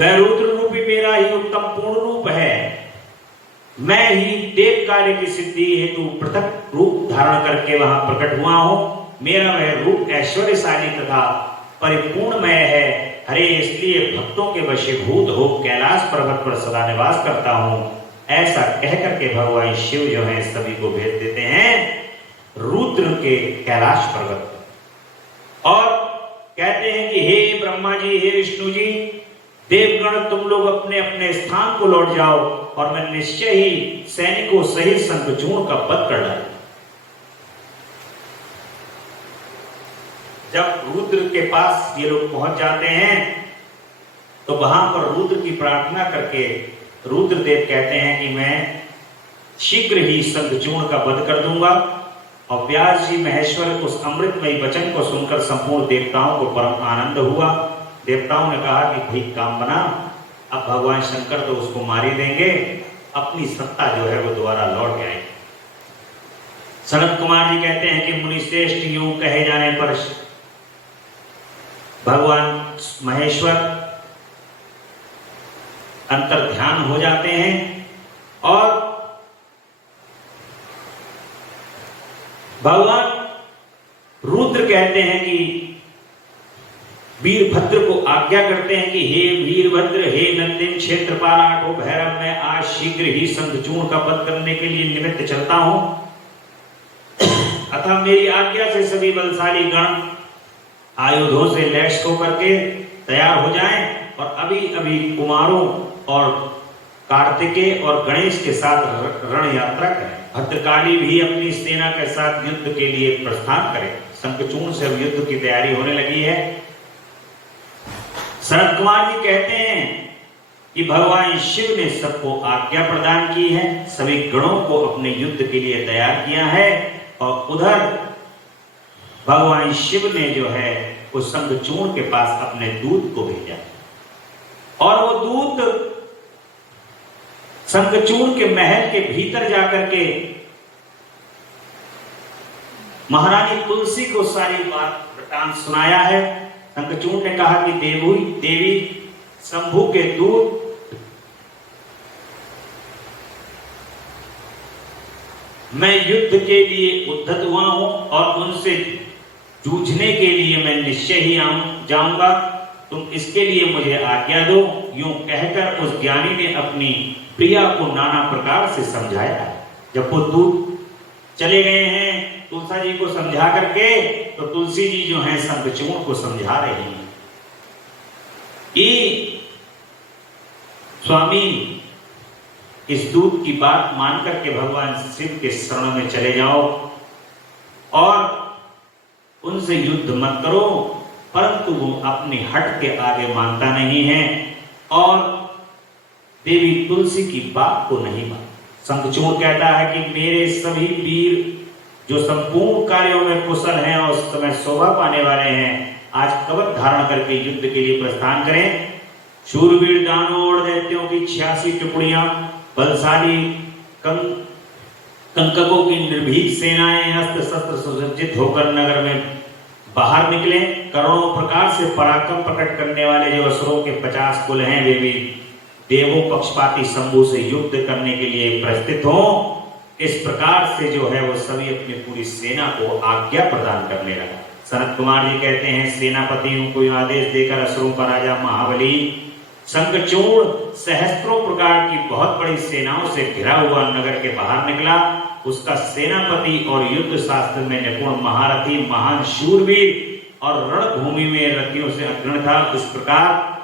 वह रुद्र रूपी मेरा ही उत्तम पूर्ण रूप है। मैं ही देव कार्य की सिद्धि हेतु पृथक रूप धारण करके वहां प्रकट हुआ हूं। मेरा वह रूप ऐश्वर्यशाली तथा परिपूर्णमय है। हरे, इसलिए भक्तों के वशीभूत हो कैलाश पर्वत पर सदा निवास करता हूं। ऐसा कहकर के भगवान शिव जो है सभी को भेज देते हैं रुद्र के कैलाश पर्वत पर और कहते हैं कि हे ब्रह्मा जी, हे विष्णु जी, देवगण तुम लोग अपने अपने स्थान को लौट जाओ और मैं निश्चय ही सैनिकों सहित शंखचूर्ण का वध कर डालूं। जब रुद्र के पास ये लोग पहुंच जाते हैं तो वहां पर रुद्र की प्रार्थना करके रुद्रदेव कहते हैं कि मैं शीघ्र ही शंखचूर्ण का वध कर दूंगा। और व्यास जी महेश्वर उस अमृतमयी वचन को सुनकर संपूर्ण देवताओं को परम आनंद हुआ। देवताओं ने कहा कि भाई काम बना, अब भगवान शंकर तो उसको मार ही देंगे, अपनी सत्ता जो है वो दोबारा लौट आए। सनत कुमार जी कहते हैं कि मुनि श्रेष्ठ यूं कहे जाने पर भगवान महेश्वर अंतर ध्यान हो जाते हैं और भगवान रुद्र कहते हैं कि वीरभद्र को आज्ञा करते हैं कि हे वीरभद्र, हे नंदिन क्षेत्रपाल आठों भैरव, मैं आज शीघ्र ही शंखचूर्ण का वध करने के लिए निमित्त चलता हूं। अतः मेरी आज्ञा से सभी बलशाली गण आयुधों से लैस होकर के तैयार हो जाएं और अभी अभी कुमारों और कार्तिकेय और गणेश के साथ रण यात्रा करें। भद्रकाली भी अपनी सेना के साथ युद्ध के लिए प्रस्थान करें। शंखचूर्ण से युद्ध की तैयारी होने लगी है। शरद कुमार जी कहते हैं कि भगवान शिव ने सबको आज्ञा प्रदान की है, सभी गणों को अपने युद्ध के लिए तैयार किया है और उधर भगवान शिव ने जो है वो शंखचूर्ण के पास अपने दूत को भेजा और वो दूत शंखचूर्ण के महल के भीतर जाकर के महारानी तुलसी को सारी बात वृतांत सुनाया है। शंखचूर्ण ने कहा कि देवी शंभु के दूत मैं युद्ध के लिए उद्धत हुआ हूं और उनसे जूझने के लिए मैं निश्चय ही जाऊंगा, तुम इसके लिए मुझे आज्ञा दो। यूं कहकर उस ज्ञानी ने अपनी प्रिया को नाना प्रकार से समझाया। जब वो दूत चले गए हैं तुलसा जी को समझा करके, तो तुलसी जी जो हैं शंखचूर्ण को समझा रही हैं कि स्वामी इस दूत की बात मान करके भगवान शिव के शरण में चले जाओ और उनसे युद्ध मत करो। परंतु वो अपनी हट के आगे मानता नहीं है और देवी तुलसी की बात को नहीं मानता। शंखचूर्ण कहता है कि मेरे सभी वीर जो संपूर्ण कार्यों में कुशल हैं और उस समय शोभा पाने वाले हैं, आज कवच धारण करके युद्ध के लिए प्रस्थान करें। शूरवीर दानवों और दैत्यों की 86 टुकड़ियां, बलशाली कंककों की निर्भीक सेनाएं अस्त्र शस्त्र सुसज्जित होकर नगर में बाहर निकले। करोड़ों प्रकार से पराक्रम प्रकट करने वाले जो असुरों के 50 कुल हैं, वे भी देवों पक्षपाती शंभु से युद्ध करने के लिए प्रस्थित हों। इस प्रकार से जो है वो सभी अपनी पूरी सेना को आज्ञा प्रदान करने लगा। सनत कुमार जी कहते हैं सेनापतियों को आदेश देकर असुरों का राजा महाबली शंखचूर्ण सहस्त्रों प्रकार की बहुत बड़ी सेनाओं से घिरा हुआ नगर के बाहर निकला। उसका सेनापति और युद्ध शास्त्र में निपुण महारथी महान शूरवीर और रणभूमि में रथियों से अग्रणी था। इस प्रकार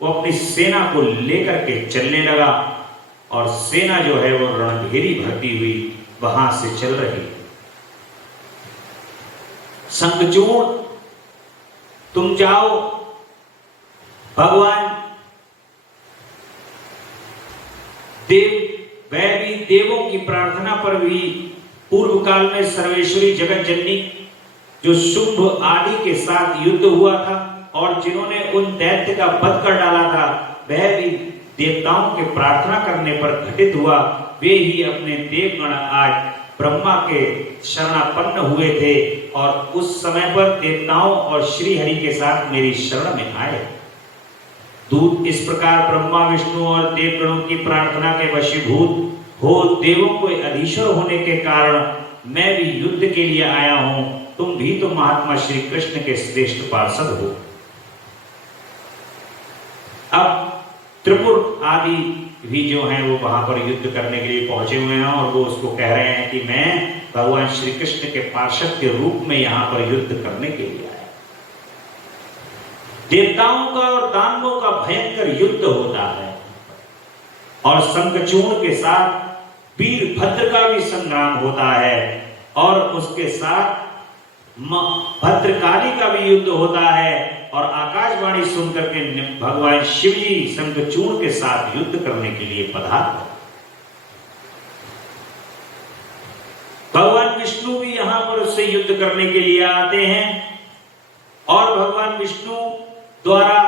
वो अपनी सेना को लेकर के चलने लगा और सेना जो है वो रणभेरी भरती हुई वहां से चल रही। शंखचूर्ण तुम जाओ, भगवान वह भी देवों की प्रार्थना पर भी पूर्व काल में सर्वेश्वरी जगत जननी जो शुंभ आदि के साथ युद्ध हुआ था और जिन्होंने उन दैत्य का वध कर डाला था, वह भी देवताओं के प्रार्थना करने पर घटित हुआ। वे ही अपने देवगण आज ब्रह्मा के शरणापन्न हुए थे और उस समय पर देवताओं और श्री हरि के साथ मेरी शरण में आए। दूत इस प्रकार ब्रह्मा विष्णु और देवगणों की प्रार्थना के वशीभूत हो देवों को अधीश्वर होने के कारण मैं भी युद्ध के लिए आया हूं। तुम भी तो महात्मा श्री कृष्ण के श्रेष्ठ पार्षद हो। अब त्रिपुर आदि भी जो हैं वो वहां पर युद्ध करने के लिए पहुंचे हुए हैं और वो उसको कह रहे हैं कि मैं भगवान श्री कृष्ण के पार्षद के रूप में यहां पर युद्ध करने के लिए आया। देवताओं का और दानवों का भयंकर युद्ध होता है और शंखचूर्ण के साथ वीरभद्र का भी संग्राम होता है और उसके साथ भद्रकाली का भी युद्ध होता है और आकाशवाणी सुनकर के भगवान शिव जी शंखचूर्ण के साथ युद्ध करने के लिए पधारे। भगवान विष्णु भी यहां पर उससे युद्ध करने के लिए आते हैं और भगवान विष्णु द्वारा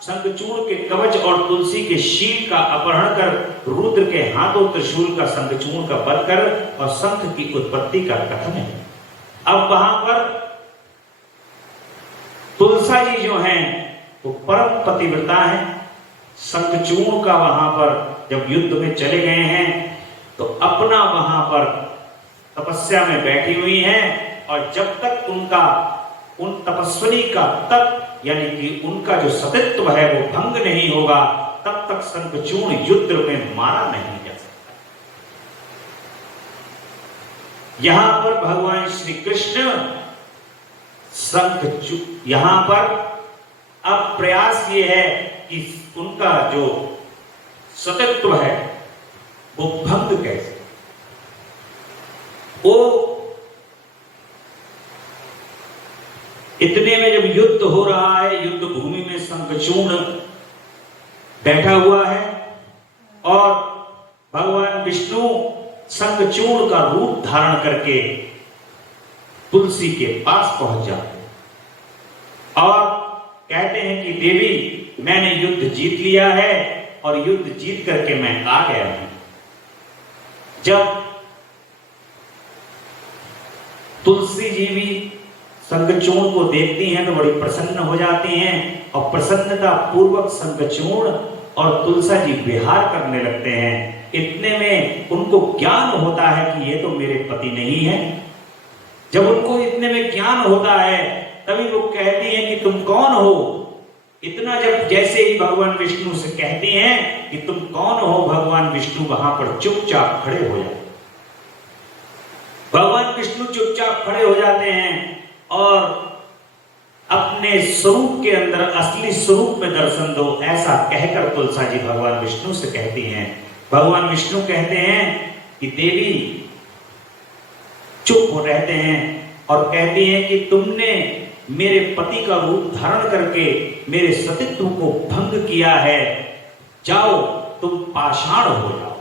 शंखचूर्ण के कवच और तुलसी के शील का अपहरण कर रुद्र के हाथों त्रिशूल का शंखचूर्ण का वध कर और शंख की उत्पत्ति का कथन है। अब वहां पर तुलसा जी जो हैं वो परम पतिव्रता है। शंखचूर्ण का वहां पर जब युद्ध में चले गए हैं तो अपना वहां पर तपस्या में बैठी हुई हैं और जब तक उनका उन तपस्विनी का तप यानी कि उनका जो सतित्व है वो भंग नहीं होगा तब तक शंखचूर्ण युद्ध में मारा नहीं जा सकता। यहां पर भगवान श्री कृष्ण यहां पर अब प्रयास ये है कि उनका जो सतित्व है वो भंग कैसे, वो इतने में जब युद्ध हो रहा है, युद्ध भूमि में शंखचूर्ण बैठा हुआ है और भगवान विष्णु शंखचूर्ण का रूप धारण करके तुलसी के पास पहुंच जाते हैं और कहते हैं कि देवी मैंने युद्ध जीत लिया है और युद्ध जीत करके मैं आ गया हूं। जब तुलसी जी भी शंखचूर्ण को देखती हैं तो बड़ी प्रसन्न हो जाती हैं और प्रसन्नता पूर्वक शंखचूर्ण और तुलसा जी विहार करने लगते हैं। इतने में उनको ज्ञान होता है कि ये तो मेरे पति नहीं है। जब उनको इतने में ज्ञान होता है तभी वो कहती हैं कि तुम कौन हो। इतना जब जैसे ही भगवान विष्णु से कहती हैं कि तुम कौन हो, भगवान विष्णु वहां पर चुपचाप खड़े हो जाते। भगवान विष्णु चुपचाप खड़े हो जाते हैं और अपने स्वरूप के अंदर असली स्वरूप में दर्शन दो, ऐसा कहकर तुलसा जी भगवान विष्णु से कहती हैं। भगवान विष्णु कहते हैं कि देवी चुप हो रहते हैं और कहती हैं कि तुमने मेरे पति का रूप धारण करके मेरे सतित्व को भंग किया है, जाओ तुम पाषाण हो जाओ।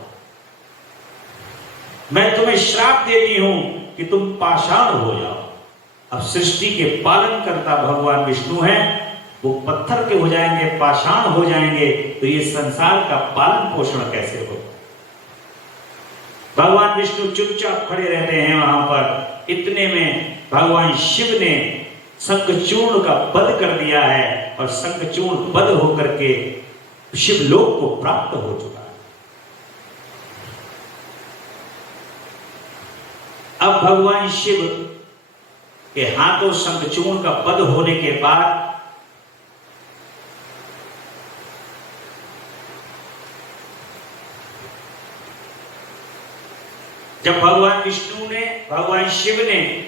मैं तुम्हें श्राप देती हूं कि तुम पाषाण हो जाओ। अब सृष्टि के पालन करता भगवान विष्णु हैं, वो पत्थर के हो जाएंगे, पाषाण हो जाएंगे तो ये संसार का पालन पोषण कैसे हो। भगवान विष्णु चुपचाप खड़े रहते हैं वहां पर। इतने में भगवान शिव ने शंखचूर्ण का वध कर दिया है और शंखचूर्ण वध होकर के शिवलोक को प्राप्त हो चुका है। अब भगवान शिव के हाथों शंखचूर्ण का वध होने के बाद जब भगवान विष्णु ने, भगवान शिव ने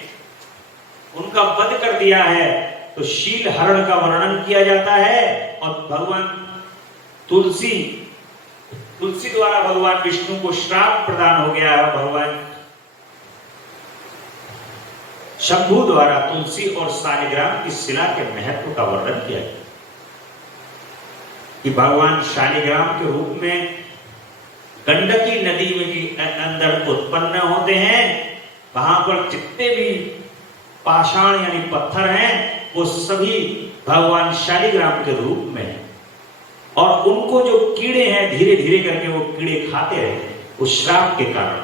उनका वध कर दिया है तो शील हरण का वर्णन किया जाता है और भगवान तुलसी द्वारा भगवान विष्णु को श्राप प्रदान हो गया है। भगवान शंभु द्वारा तुलसी और शालिग्राम की शिला के महत्व का वर्णन किया गया कि भगवान शालिग्राम के रूप में गंडकी नदी में के अंदर उत्पन्न होते हैं। वहां पर जितने भी पाषाण यानी पत्थर हैं वो सभी भगवान शालिग्राम के रूप में हैं और उनको जो कीड़े हैं धीरे धीरे करके वो कीड़े खाते रहे उस श्राप के कारण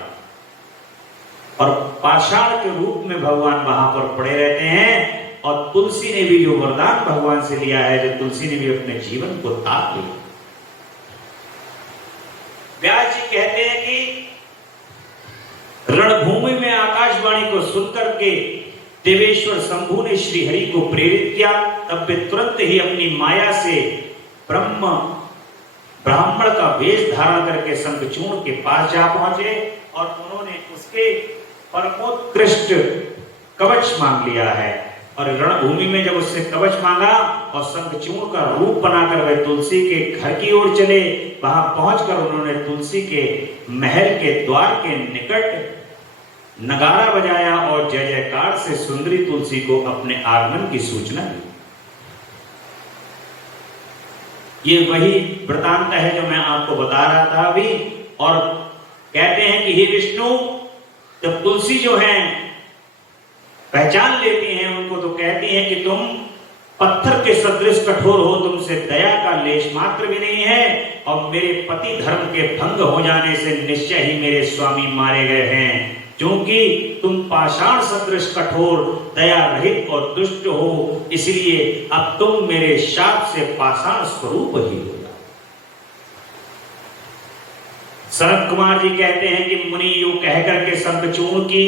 और पाषाण के रूप में भगवान वहां पर पड़े रहते हैं। और तुलसी ने भी जो वरदान भगवान से लिया है, जो तुलसी ने भी अपने जीवन को ताक लिया। व्यास जी कहते हैं कि रणभूमि में आकाशवाणी को सुनकर के देवेश्वर शंभु ने श्री हरि को प्रेरित किया। तब वे तुरंत ही अपनी माया से ब्राह्मण का वेश धारण करके शंखचूर्ण के पास जा पहुंचे और उन्होंने उसके परमोत्कृष्ट कवच मांग लिया है। और रणभूमि में जब उससे कवच मांगा और शंखचूर्ण का रूप बनाकर वे तुलसी के घर की ओर चले, वहां पहुंचकर उन्होंने तुलसी के महल के द्वार के निकट नगारा बजाया और जय जयकार से सुंदरी तुलसी को अपने आगमन की सूचना दी। ये वही वृतांत है जो मैं आपको बता रहा था अभी। और कहते हैं कि हे विष्णु, जब तुलसी जो हैं पहचान लेती हैं उनको तो कहती हैं कि तुम पत्थर के सदृश कठोर हो, तुमसे दया का लेश मात्र भी नहीं है, और मेरे पति धर्म के भंग हो जाने से निश्चय ही मेरे स्वामी मारे गए हैं, क्योंकि तुम पाषाण सदृश कठोर, दया रहित और दुष्ट हो, इसलिए अब तुम मेरे शाप से पाषाण स्वरूप ही हो। सनत कुमार जी कहते हैं कि मुनि यूं कहकर के शंखचूर्ण की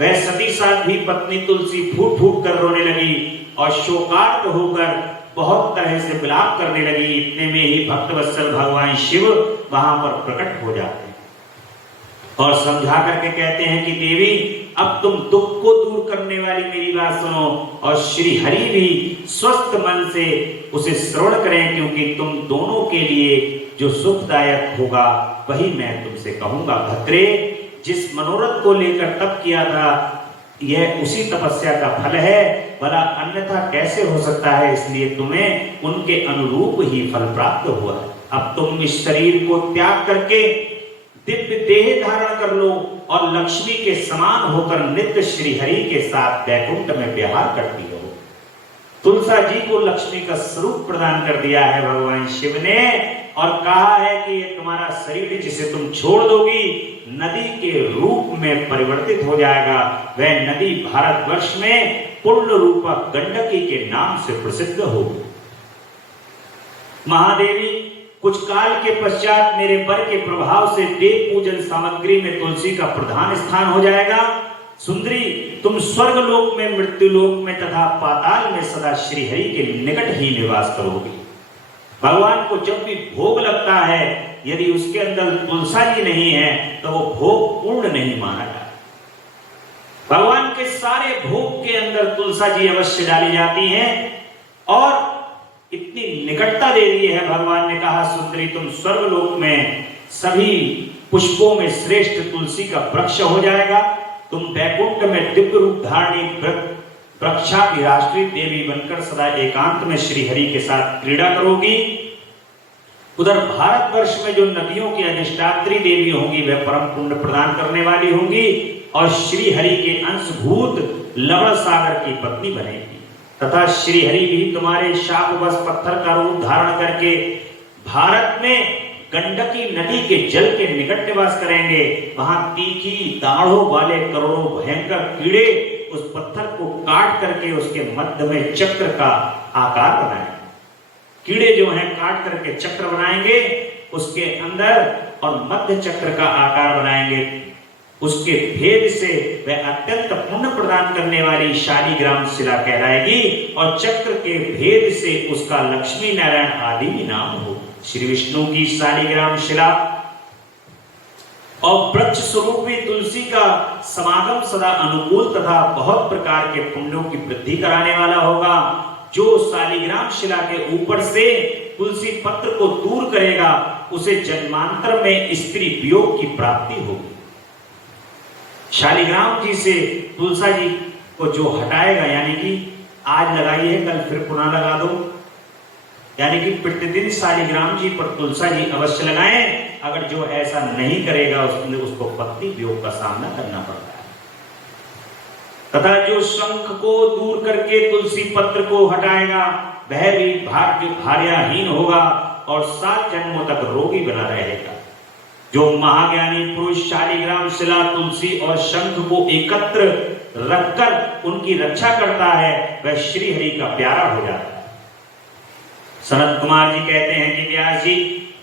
वह सती साध्वी पत्नी तुलसी फूट फूट कर रोने लगी और शोकार्त होकर बहुत तरह से विलाप करने लगी। इतने में ही भक्तवत्सल भगवान शिव वहां पर प्रकट हो जाते हैं और समझा करके कहते हैं कि देवी, अब तुम दुख को दूर करने वाली मेरी बात सुनो, और श्री हरि भी स्वस्थ मन से उसे श्रवण करें, क्योंकि तुम दोनों के लिए जो सुखदायक होगा वही मैं तुमसे कहूंगा। भद्रे, जिस मनोरथ को लेकर तप किया था, यह उसी तपस्या का फल है, भला अन्यथा कैसे हो सकता है, इसलिए तुम्हें उनके अनुरूप ही फल प्राप्त हुआ। अब तुम इस शरीर को त्याग करके दिव्य देह धारण कर लो और लक्ष्मी के समान होकर नित्य श्री हरि के साथ वैकुंठ में विहार करती हो। तुलसा जी को लक्ष्मी का स्वरूप प्रदान कर दिया है भगवान शिव ने, और कहा है कि ये तुम्हारा शरीर जिसे तुम छोड़ दोगी नदी के रूप में परिवर्तित हो जाएगा। वह नदी भारतवर्ष में पूर्ण रूपा गंडकी के नाम से प्रसिद्ध होगी। महादेवी, कुछ काल के पश्चात मेरे वर के प्रभाव से देव पूजन सामग्री में तुलसी का प्रधान स्थान हो जाएगा। सुंदरी, तुम स्वर्ग लोक में, मृत्यु लोक में तथा पाताल में सदा श्री हरि के निकट ही निवास करोगी। भगवान को जब भी भोग लगता है, यदि उसके अंदर तुलसा जी नहीं है तो वो भोग पूर्ण नहीं माना जाता। भगवान के सारे भोग के अंदर तुलसा जी अवश्य डाली जाती हैं, और इतनी निकटता दे दी है। भगवान ने कहा, सुंदरी, तुम स्वर्गलोक में सभी पुष्पों में श्रेष्ठ तुलसी का वृक्ष हो जाएगा। तुम वैकुंठ में दिव्य रूप धारणी वृक्षाधिराष्ट्री देवी बनकर सदा एकांत में श्री हरि के साथ क्रीड़ा करोगी। उधर भारतवर्ष में जो नदियों की अधिष्ठात्री देवी होंगी वह परम पुण्य प्रदान करने वाली होंगी, और श्री हरि के अंशभूत लवण सागर की पत्नी बनेगी, तथा श्री हरि भी तुम्हारे शापवश पत्थर का रूप धारण करके भारत में गंडकी नदी के जल के निकट निवास करेंगे। वहां तीखी दाढ़ों वाले करोड़ों भयंकर कीड़े उस पत्थर को काट करके उसके मध्य में चक्र का आकार बनाएंगे। कीड़े जो हैं काट करके चक्र बनाएंगे उसके अंदर, और मध्य चक्र का आकार बनाएंगे। उसके भेद से वह अत्यंत पुण्य प्रदान करने वाली शालिग्राम शिला कहलाएगी, और चक्र के भेद से उसका लक्ष्मी नारायण आदि भी नाम हो। श्री विष्णु की शालिग्राम शिला और वृक्ष स्वरूप भी तुलसी का समागम सदा अनुकूल तथा बहुत प्रकार के पुण्यों की वृद्धि कराने वाला होगा। जो शालिग्राम शिला के ऊपर से तुलसी पत्र को दूर करेगा उसे जन्मांतर में स्त्री वियोग की प्राप्ति होगी। शालिग्राम जी से तुलसा जी को जो हटाएगा, यानी कि आज लगाई है कल फिर पुनः लगा दो, यानी कि प्रतिदिन शालिग्राम जी पर तुलसा जी अवश्य लगाएं। अगर जो ऐसा नहीं करेगा उसको पत्नी वियोग का सामना करना पड़ता है। तथा जो शंख को दूर करके तुलसी पत्र को हटाएगा वह भी भार्याहीन होगा और 7 जन्मों तक रोगी बना रहेगा। जो महाज्ञानी पुरुष शालिग्राम शिला, तुलसी और शंख को एकत्र रखकर उनकी रक्षा करता है वह श्री हरि का प्यारा हो जाता है। सनत कुमार जी कहते हैं कि व्यास जी,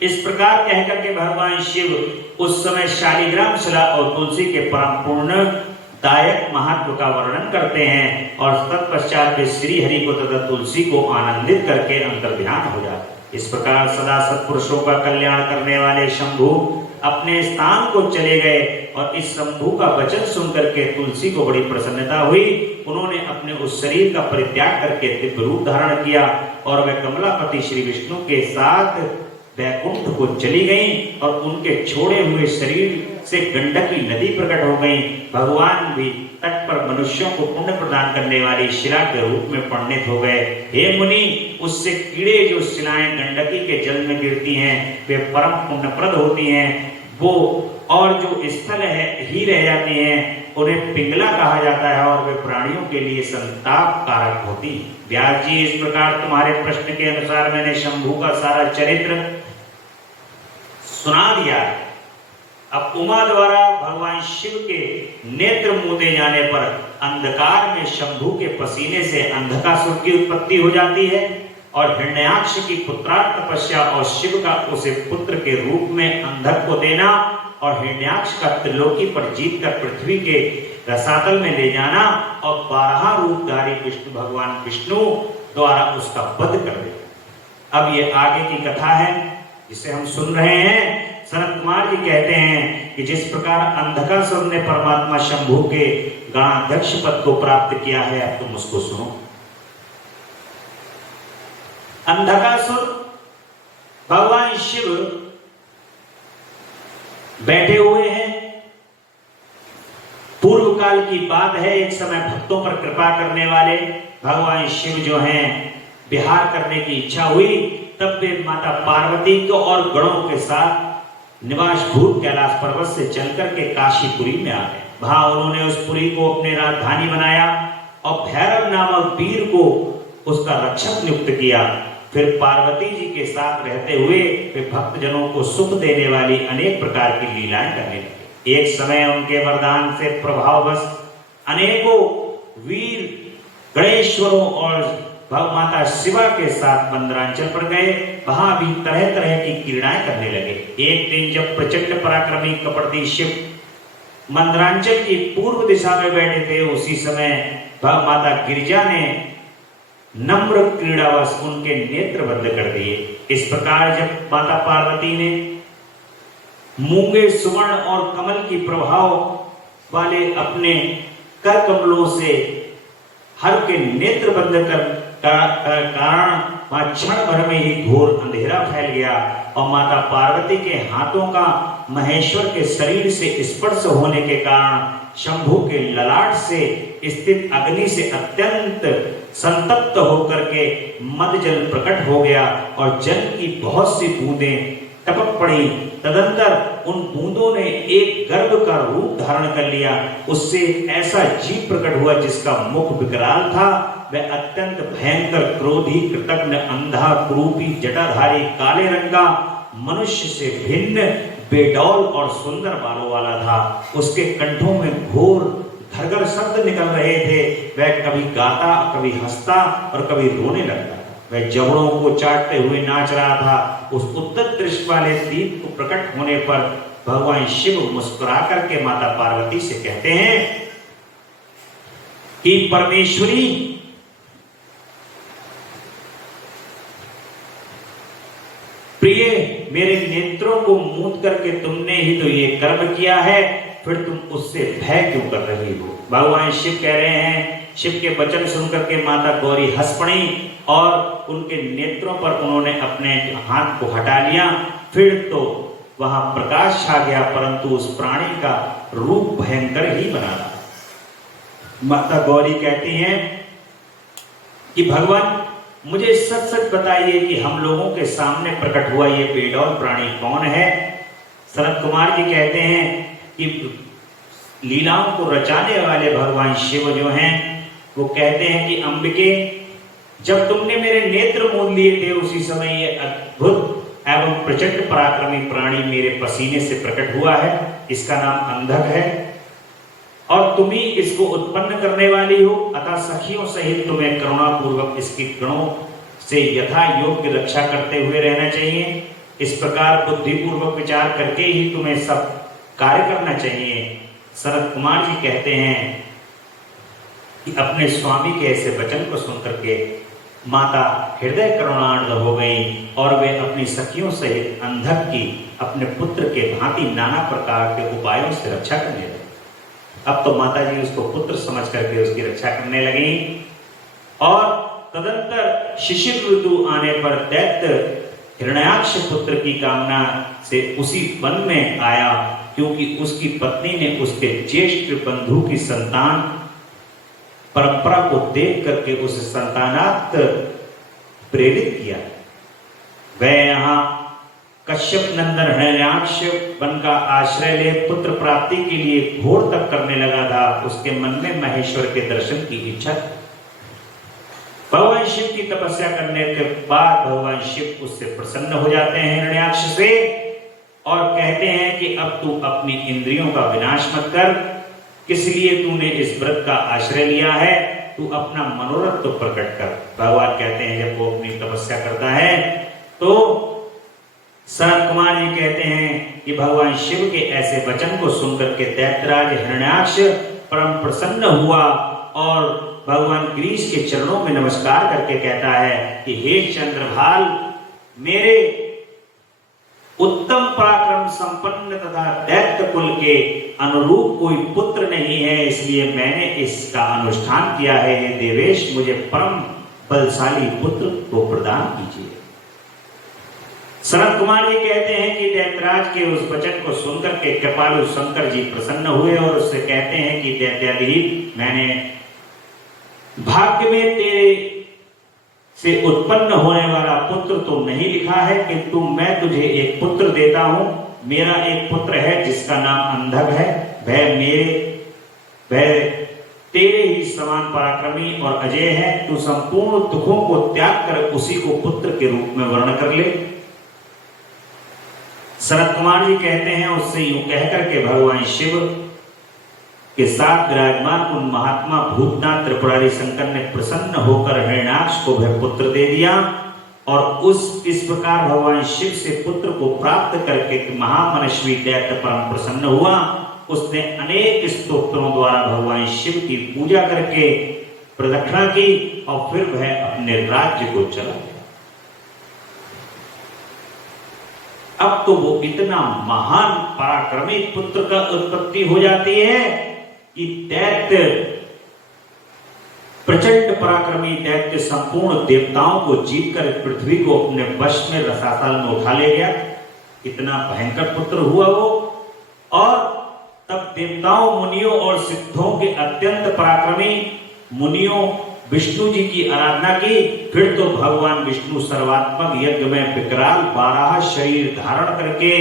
इस प्रकार कहकर के भगवान शिव उस समय शालिग्राम शिला और तुलसी के परम पूर्ण दायक महत्व का वर्णन करते हैं, और तत्पश्चात वे श्री हरि को तथा तुलसी को आनंदित करके अंतर्ध्यान हो जाते। इस प्रकार सदा सत्पुरुषों का कल्याण करने वाले शंभु अपने स्थान को चले गए, और इस शंभु का वचन सुनकर के तुलसी को बड़ी प्रसन्नता हुई। उन्होंने अपने उस शरीर का परित्याग करके दिव्य रूप धारण किया, और वह कमलापति श्री विष्णु के साथ वैकुंठ को चली गई, और उनके छोड़े हुए शरीर से गंडकी नदी प्रकट हो गई। भगवान भी तट पर मनुष्यों को पुण्य प्रदान करने वाली शिला के रूप में परिणित हो गए। हे मुनि, उससे कीड़े जो शिलाएं गंडकी के जल में गिरती हैं वे परम पुण्यप्रद होती हैं। वो और जो स्थल है ही रह जाते हैं उन्हें पिंगला कहा जाता है और वे प्राणियों के लिए संताप कारक होती हैं। व्यास जी, इस प्रकार तुम्हारे प्रश्न के अनुसार मैंने शंभू का सारा चरित्र सुना दिया है। अब उमा द्वारा भगवान शिव के नेत्र मूंदे जाने पर अंधकार में शंभू के पसीने से अंधकासुर की उत्पत्ति हो जाती है और हिरण्याक्ष की पुत्रार्थ तपस्या और शिव का उसे पुत्र के रूप में अंधक को देना और हिरण्याक्ष का त्रिलोकी पर जीत कर पृथ्वी के रसातल में ले जाना और 12 रूपधारी विष्णु भगवान विष्णु द्वारा उसका वध कर देना। अब ये आगे की कथा है जिसे हम सुन रहे हैं। सनत कुमार जी कहते हैं कि जिस प्रकार अंधकासुर ने परमात्मा शंभू के गणाध्यक्ष पद को प्राप्त किया है, अब तुम उसको सुनो। अंधकासुर भगवान शिव बैठे हुए हैं। पूर्व काल की बात है, एक समय भक्तों पर कृपा करने वाले भगवान शिव जो हैं विहार करने की इच्छा हुई, तब वे माता पार्वती को और गणों के साथ निवास भूत कैलाश पर्वत से चलकर के काशीपुरी में आ गए। वहां उन्होंने उस पुरी को अपने राजधानी बनाया और भैरव नामक वीर को उसका रक्षक नियुक्त किया। फिर पार्वती जी के साथ रहते हुए वे भक्तजनों को सुख देने वाली अनेक प्रकार की लीलाएं करने लगे। एक समय उनके वरदान से प्रभाववश अनेकों वीर गणेश्वरों और माता शिवा के साथ मंदरांचल पर गए। वहां भी तरह तरह की क्रीड़ाएं करने लगे। एक दिन जब प्रचंड पराक्रमी कपटदी शिव मंदरांचल की पूर्व दिशा में बैठे थे, उसी समय माता गिरिजा ने नम्र क्रीड़ावश उनके नेत्र बंद कर दिए। इस प्रकार जब माता पार्वती ने मूंगे सुवर्ण और कमल की प्रभाव वाले अपने कर कमलों से हर के नेत्र बंद कर कारण वहां क्षण भर में ही घोर अंधेरा फैल गया और माता पार्वती के हाथों का महेश्वर के शरीर से स्पर्श होने के कारण शंभू के ललाट से स्थित अग्नि से अत्यंत संतप्त होकर के मद जल प्रकट हो गया और जल की बहुत सी बूंदें टपक पड़ी। तदंतर उन बूंदों ने एक गर्भ का रूप धारण कर लिया। उससे ऐसा जीव प्रकट हुआ जिसका मुख विकराल था। वह अत्यंत भयंकर क्रोधी कृतज्ञ अंधा क्रूपी जटाधारी काले रंग का मनुष्य से भिन्न बेडौल और सुंदर बालों वाला था। उसके कंठों में घोर धरगर शब्द निकल रहे थे। वह कभी गाता, कभी हंसता और कभी रोने लगता। वह जबड़ों को चाटते हुए नाच रहा था। उस उद्दत दृश्य वाले दीप को प्रकट होने पर भगवान शिव मुस्कुरा करके माता पार्वती से कहते हैं कि परमेश्वरी, प्रिय, मेरे नेत्रों को मूंद करके तुमने ही तो ये कर्म किया है, फिर तुम उससे भय क्यों कर रही हो? भगवान शिव कह रहे हैं। शिव के वचन सुनकर के माता गौरी हंस पड़ी और उनके नेत्रों पर उन्होंने अपने हाथ को हटा लिया। फिर तो वहां प्रकाश छा गया, परंतु उस प्राणी का रूप भयंकर ही बना रहा। माता गौरी कहती हैं कि भगवान, मुझे सच सच बताइए कि हम लोगों के सामने प्रकट हुआ ये बेडौल प्राणी कौन है? सनत कुमार जी कहते हैं कि लीलाओं को रचाने वाले भगवान शिव जो हैं वो कहते हैं कि अंबिके, जब तुमने मेरे नेत्र मूंद लिए थे उसी समय ये अद्भुत एवं प्रचंड पराक्रमी प्राणी मेरे पसीने से प्रकट हुआ है। इसका नाम अंधक है और तुम ही इसको उत्पन्न करने वाली हो। अतः सखियों सहित तुम्हें करुणा पूर्वक इसकी गणों से यथा योग्य रक्षा करते हुए रहना चाहिए। इस प्रकार बुद्धिपूर्वक विचार करके ही तुम्हें सब कार्य करना चाहिए। शरद कुमार जी कहते हैं कि अपने स्वामी के ऐसे वचन को सुनकर के माता हृदय करुणार्द्र हो गई और वे अपनी सखियों सहित अंधक की अपने पुत्र के भांति नाना प्रकार के उपायों से रक्षा करने लगी। अब तो माता जी उसको पुत्र समझ करके उसकी रक्षा करने लगी और तदंतर शिशिर ऋतु आने पर दैत्य हिरण्याक्ष पुत्र की कामना से उसी वन में आया, क्योंकि उसकी पत्नी ने उसके ज्येष्ठ बंधु की संतान परंपरा को देख करके उसे संतानात् प्रेरित किया। वह यहाँ कश्यप नंदन हिरण्याक्ष वन का आश्रय ले पुत्र प्राप्ति के लिए घोर तप करने लगा था। उसके मन में महेश्वर के दर्शन की इच्छा। भगवान शिव की तपस्या करने के बाद भगवान शिव उससे प्रसन्न हो जाते हैं हिरण्याक्ष से, और कहते हैं कि अब तू अपनी इंद्रियों का विनाश मत कर, किस लिए तूने इस व्रत का आश्रय लिया है, तू अपना मनोरथ तो प्रकट कर। भगवान कहते हैं जब वो अपनी तपस्या करता है तो सनत कुमार जी कहते हैं कि भगवान शिव के ऐसे वचन को सुनकर के दैत्यराज हिरण्याक्ष परम प्रसन्न हुआ और भगवान गिरीश के चरणों में नमस्कार करके कहता है कि हे चंद्रभाल, मेरे उत्तम पराक्रम संपन्न तथा दैत्य कुल के अनुरूप कोई पुत्र नहीं है, इसलिए मैंने इसका अनुष्ठान किया है। हे देवेश, मुझे परम बलशाली पुत्र को प्रदान कीजिए। सनत कुमार जी कहते हैं कि दैत्यराज के उस वचन को सुनकर के कृपालु शंकर जी प्रसन्न हुए और उससे कहते हैं कि दैत्याधीश, मैंने भाग्य में तेरे से उत्पन्न होने वाला पुत्र तो नहीं लिखा है, किंतु मैं तुझे एक पुत्र देता हूं। मेरा एक पुत्र है जिसका नाम अंधक है। वह तेरे ही समान पराक्रमी और अजय है। तू संपूर्ण दुखों को त्याग कर उसी को पुत्र के रूप में वर्ण कर ले। सनत कुमार जी कहते हैं उससे यूं कहकर के भगवान शिव के साथ विराजमान उन महात्मा भूतनाथ त्रिपुरारी शंकर ने प्रसन्न होकर हिरण्याक्ष को वह पुत्र दे दिया, और इस प्रकार भगवान शिव से पुत्र को प्राप्त करके महामनस्वी दैत्य परम प्रसन्न हुआ। उसने अनेक स्तोत्रों द्वारा भगवान शिव की पूजा करके प्रदक्षिणा की और फिर वह अपने राज्य को चला गया। अब तो वो इतना महान पराक्रमी पुत्र का उत्पत्ति हो जाती है कि दैत्य, प्रचंड पराक्रमी दैत्य संपूर्ण देवताओं को जीतकर पृथ्वी को अपने वश में रसातल में उठा ले गया। इतना भयंकर पुत्र हुआ वो। और तब देवताओं, मुनियों और सिद्धों के अत्यंत पराक्रमी मुनियों विष्णु जी की आराधना की। फिर तो भगवान विष्णु सर्वात्मक यज्ञ में विकराल 12 शरीर धारण करके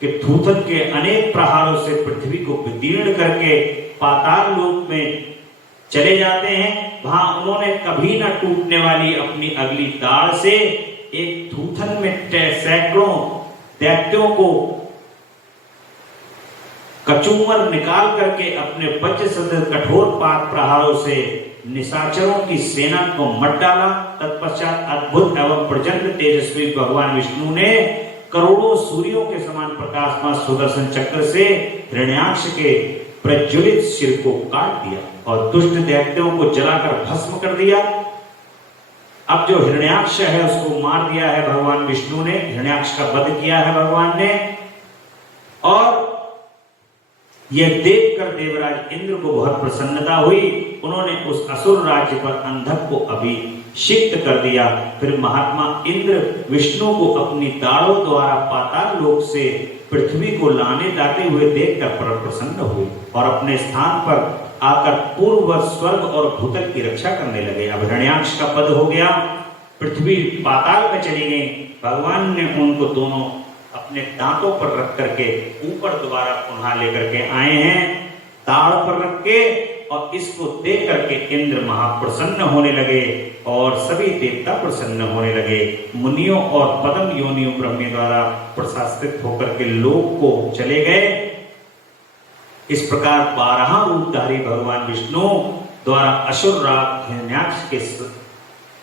कि थूथन के अनेक प्रहारों से पृथ्वी को विदीर्ण करके पाताल लोक में चले जाते हैं। वहां उन्होंने कभी न टूटने वाली अपनी अगली दाढ़ से एक थूथन में सैकड़ों दैत्यों को कचूमर निकाल करके अपने वज्र सदृश कठोर पात प्रहारों से निशाचरों की सेना को मत डाला। तत्पश्चात अद्भुत एवं प्रचंड तेजस्वी भगवान विष्णु ने करोड़ों सूर्यों के समान प्रकाशमान सुदर्शन चक्र से हिरण्याक्ष के प्रज्वलित सिर को काट दिया और दुष्ट दैत्यों को जलाकर भस्म कर दिया। अब जो हिरण्याक्ष है उसको मार दिया है भगवान विष्णु ने, हिरण्याक्ष का वध किया है भगवान ने। और यह देखकर देवराज इंद्र को बहुत प्रसन्नता हुई। उन्होंने उस असुर राज्य पर अंधक को अभिषिक्त कर दिया। फिर महात्मा इंद्र विष्णु को अपनी दाढ़ों द्वारा पाताल लोक से पृथ्वी को लाने लाते हुए देखकर परम प्रसन्न हुए और अपने स्थान पर आकर पूर्व स्वर्ग और भूतल की रक्षा करने लगे। अब हिरण्याक्ष का वध हो गया, पृथ्वी पाताल में चली गई। भगवान ने उनको दोनों अपने दांतों पर रख करके ऊपर दोबारा पुनः लेकर के आए हैं, दाढ़ पर रख के। और इसको देख करके इंद्र महाप्रसन्न होने लगे और सभी देवता प्रसन्न होने लगे। मुनियों और पद्म योनियों ब्रह्म द्वारा प्रशासित होकर के लोक को चले गए। इस प्रकार 12 रूपधारी भगवान विष्णु द्वारा असुर राज हिरण्याक्ष के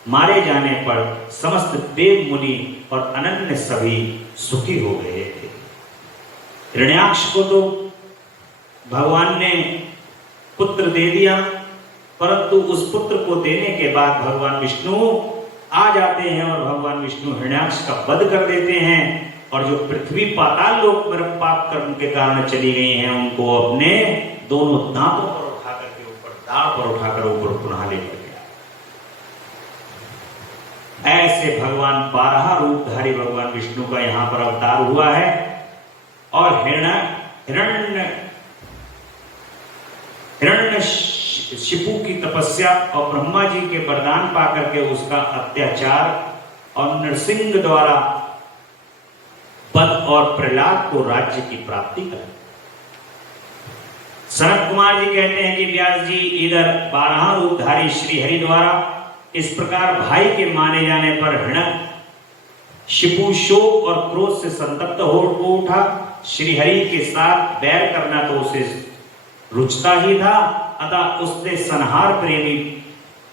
मारे जाने पर समस्त देव मुनि और अनन्य सभी सुखी हो गए थे। हिरण्याक्ष को तो भगवान ने पुत्र दे दिया, परंतु उस पुत्र को देने के बाद भगवान विष्णु आ जाते हैं और भगवान विष्णु हिरण्याक्ष का वध कर देते हैं। और जो पृथ्वी पाताल लोक में पाप कर्म के कारण चली गई हैं, उनको अपने दोनों दांतों पर उठाकर के ऊपर, दाढ़ पर उठाकर ऊपर पुनः लेकर गया। ऐसे भगवान 12 रूपधारी भगवान विष्णु का यहां पर अवतार हुआ है। और हिरण्यशिपु की तपस्या और ब्रह्मा जी के वरदान पाकर के उसका अत्याचार और नरसिंह द्वारा पद और प्रहलाद को राज्य की प्राप्ति कर। सनत कुमार जी कहते हैं कि व्यास जी इधर 12 रूपधारी श्री हरि द्वारा इस प्रकार भाई के माने जाने पर हिरण्य शिपु शोक और क्रोध से संतप्त हो उठा। श्री हरि के साथ बैर करना तो उसे रुचता ही था, अतः उसने संहार प्रेमी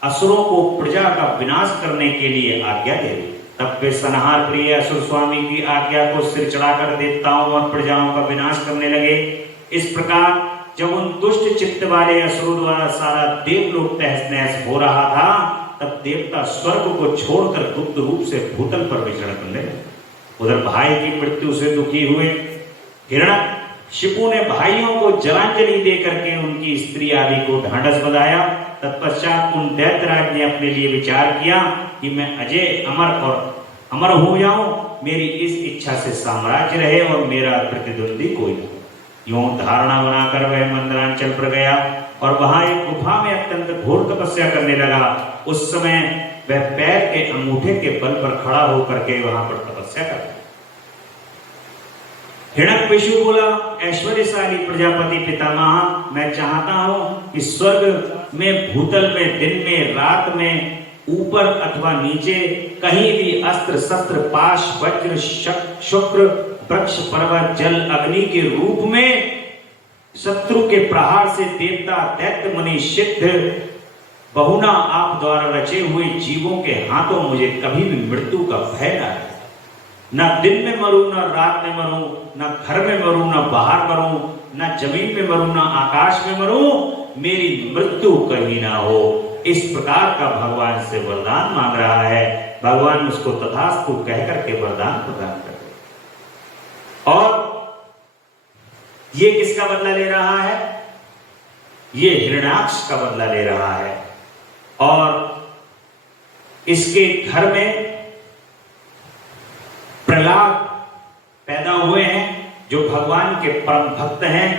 असुरों को प्रजा का विनाश करने के लिए आज्ञा दे दी। तब वे संहार प्रिय असुर स्वामी की आज्ञा को सिर चढ़ाकर देवताओं और प्रजाओं का विनाश करने लगे। इस प्रकार जब उन दुष्ट चित्त वाले असुरों द्वारा सारा देवलोक तहस नहस हो रहा था, तब देवता स्वर्ग को छोड़कर गुप्त रूप से भूतल पर विचरण करने लगे। उधर भाई की मृत्यु से दुखी हुए हिरण्यशिपु ने भाइयों को जलांजलि देकर के उनकी स्त्री आदि को ढांढस बंधाया। तत्पश्चात उन दैत्यराज ने अपने लिए विचार किया कि मैं अजय अमर हो जाऊं, मेरी इस इच्छा से साम्राज्य रहे और मेरा प्रतिद्वंदी कोई न। यूं धारणा बनाकर वह मंदरांचल पर गया और वहां एक गुफा में अत्यंत घोर तपस्या करने लगा। उस समय वह पैर के अंगूठे के बल पर खड़ा होकर के वहां पर तपस्या करता। हिरण्यकशिपु बोला, ऐश्वर्यशाली प्रजापति पितामह, मैं चाहता हूं कि स्वर्ग में, भूतल में, दिन में, रात में, ऊपर अथवा नीचे कहीं भी अस्त्र शस्त्र पाश वज्र शुक्र वृक्ष पर्वत जल अग्नि के रूप में शत्रु के प्रहार से देवता दैत्य मुनि सिद्ध बहुना आप द्वारा रचे हुए जीवों के हाथों मुझे कभी भी मृत्यु का भय न है। न दिन में मरूं, न रात में मरूं, न घर में मरूं, न बाहर मरूं, न जमीन में मरूं, न आकाश में मरूं, मेरी मृत्यु कभी ना हो। इस प्रकार का भगवान से वरदान मांग रहा है। भगवान उसको तथास्तु कह करके वरदान प्रदान कर। और ये किसका बदला ले रहा है? ये हिरण्याक्ष का बदला ले रहा है। और इसके घर में प्रहलाद पैदा हुए हैं जो भगवान के परम भक्त हैं।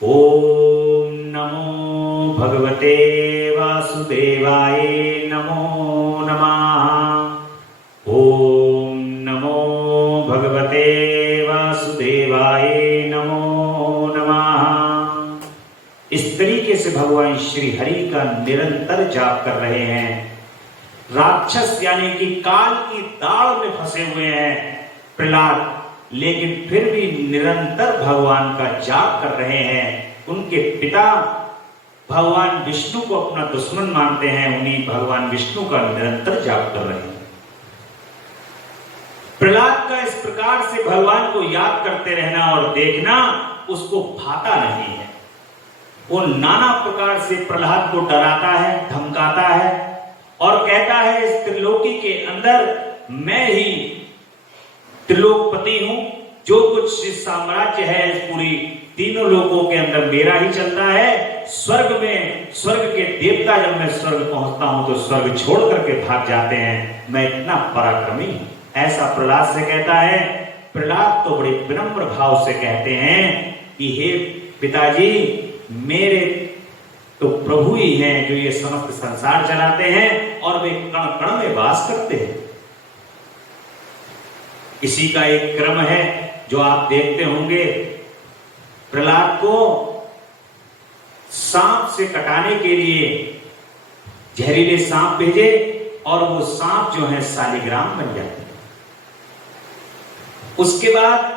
ओम नमो भगवते वासुदेवाय नमो नमः। ओम नमो भगवते वासुदेवाय नमो नमः। इस तरीके से भगवान श्री हरि का निरंतर जाप कर रहे हैं। राक्षस यानी कि काल की दाढ़ में फंसे हुए हैं प्रहलाद, लेकिन फिर भी निरंतर भगवान का जाप कर रहे हैं। उनके पिता भगवान विष्णु को अपना दुश्मन मानते हैं, उन्हीं भगवान विष्णु का निरंतर जाप कर रहे हैं। प्रहलाद का इस प्रकार से भगवान को याद करते रहना और देखना उसको भाता नहीं है। वो नाना प्रकार से प्रहलाद को डराता है, धमकाता है और कहता है इस त्रिलोकी के अंदर मैं ही त्रिलोकपति हूं, जो कुछ साम्राज्य है इस पूरी तीनों लोकों के अंदर मेरा ही चलता है। स्वर्ग में स्वर्ग के देवता जब मैं स्वर्ग पहुंचता हूं तो स्वर्ग छोड़ करके भाग जाते हैं, मैं इतना पराक्रमी हूं, ऐसा प्रहलाद से कहता है। प्रहलाद तो बड़े विनम्र भाव से कहते हैं कि हे पिताजी, मेरे तो प्रभु ही हैं जो ये समस्त संसार चलाते हैं और वे कण कण में वास करते हैं। इसी का एक क्रम है जो आप देखते होंगे। प्रहलाद को सांप से कटाने के लिए जहरीले सांप भेजे और वो सांप जो है शालिग्राम बन जाते हैं। उसके बाद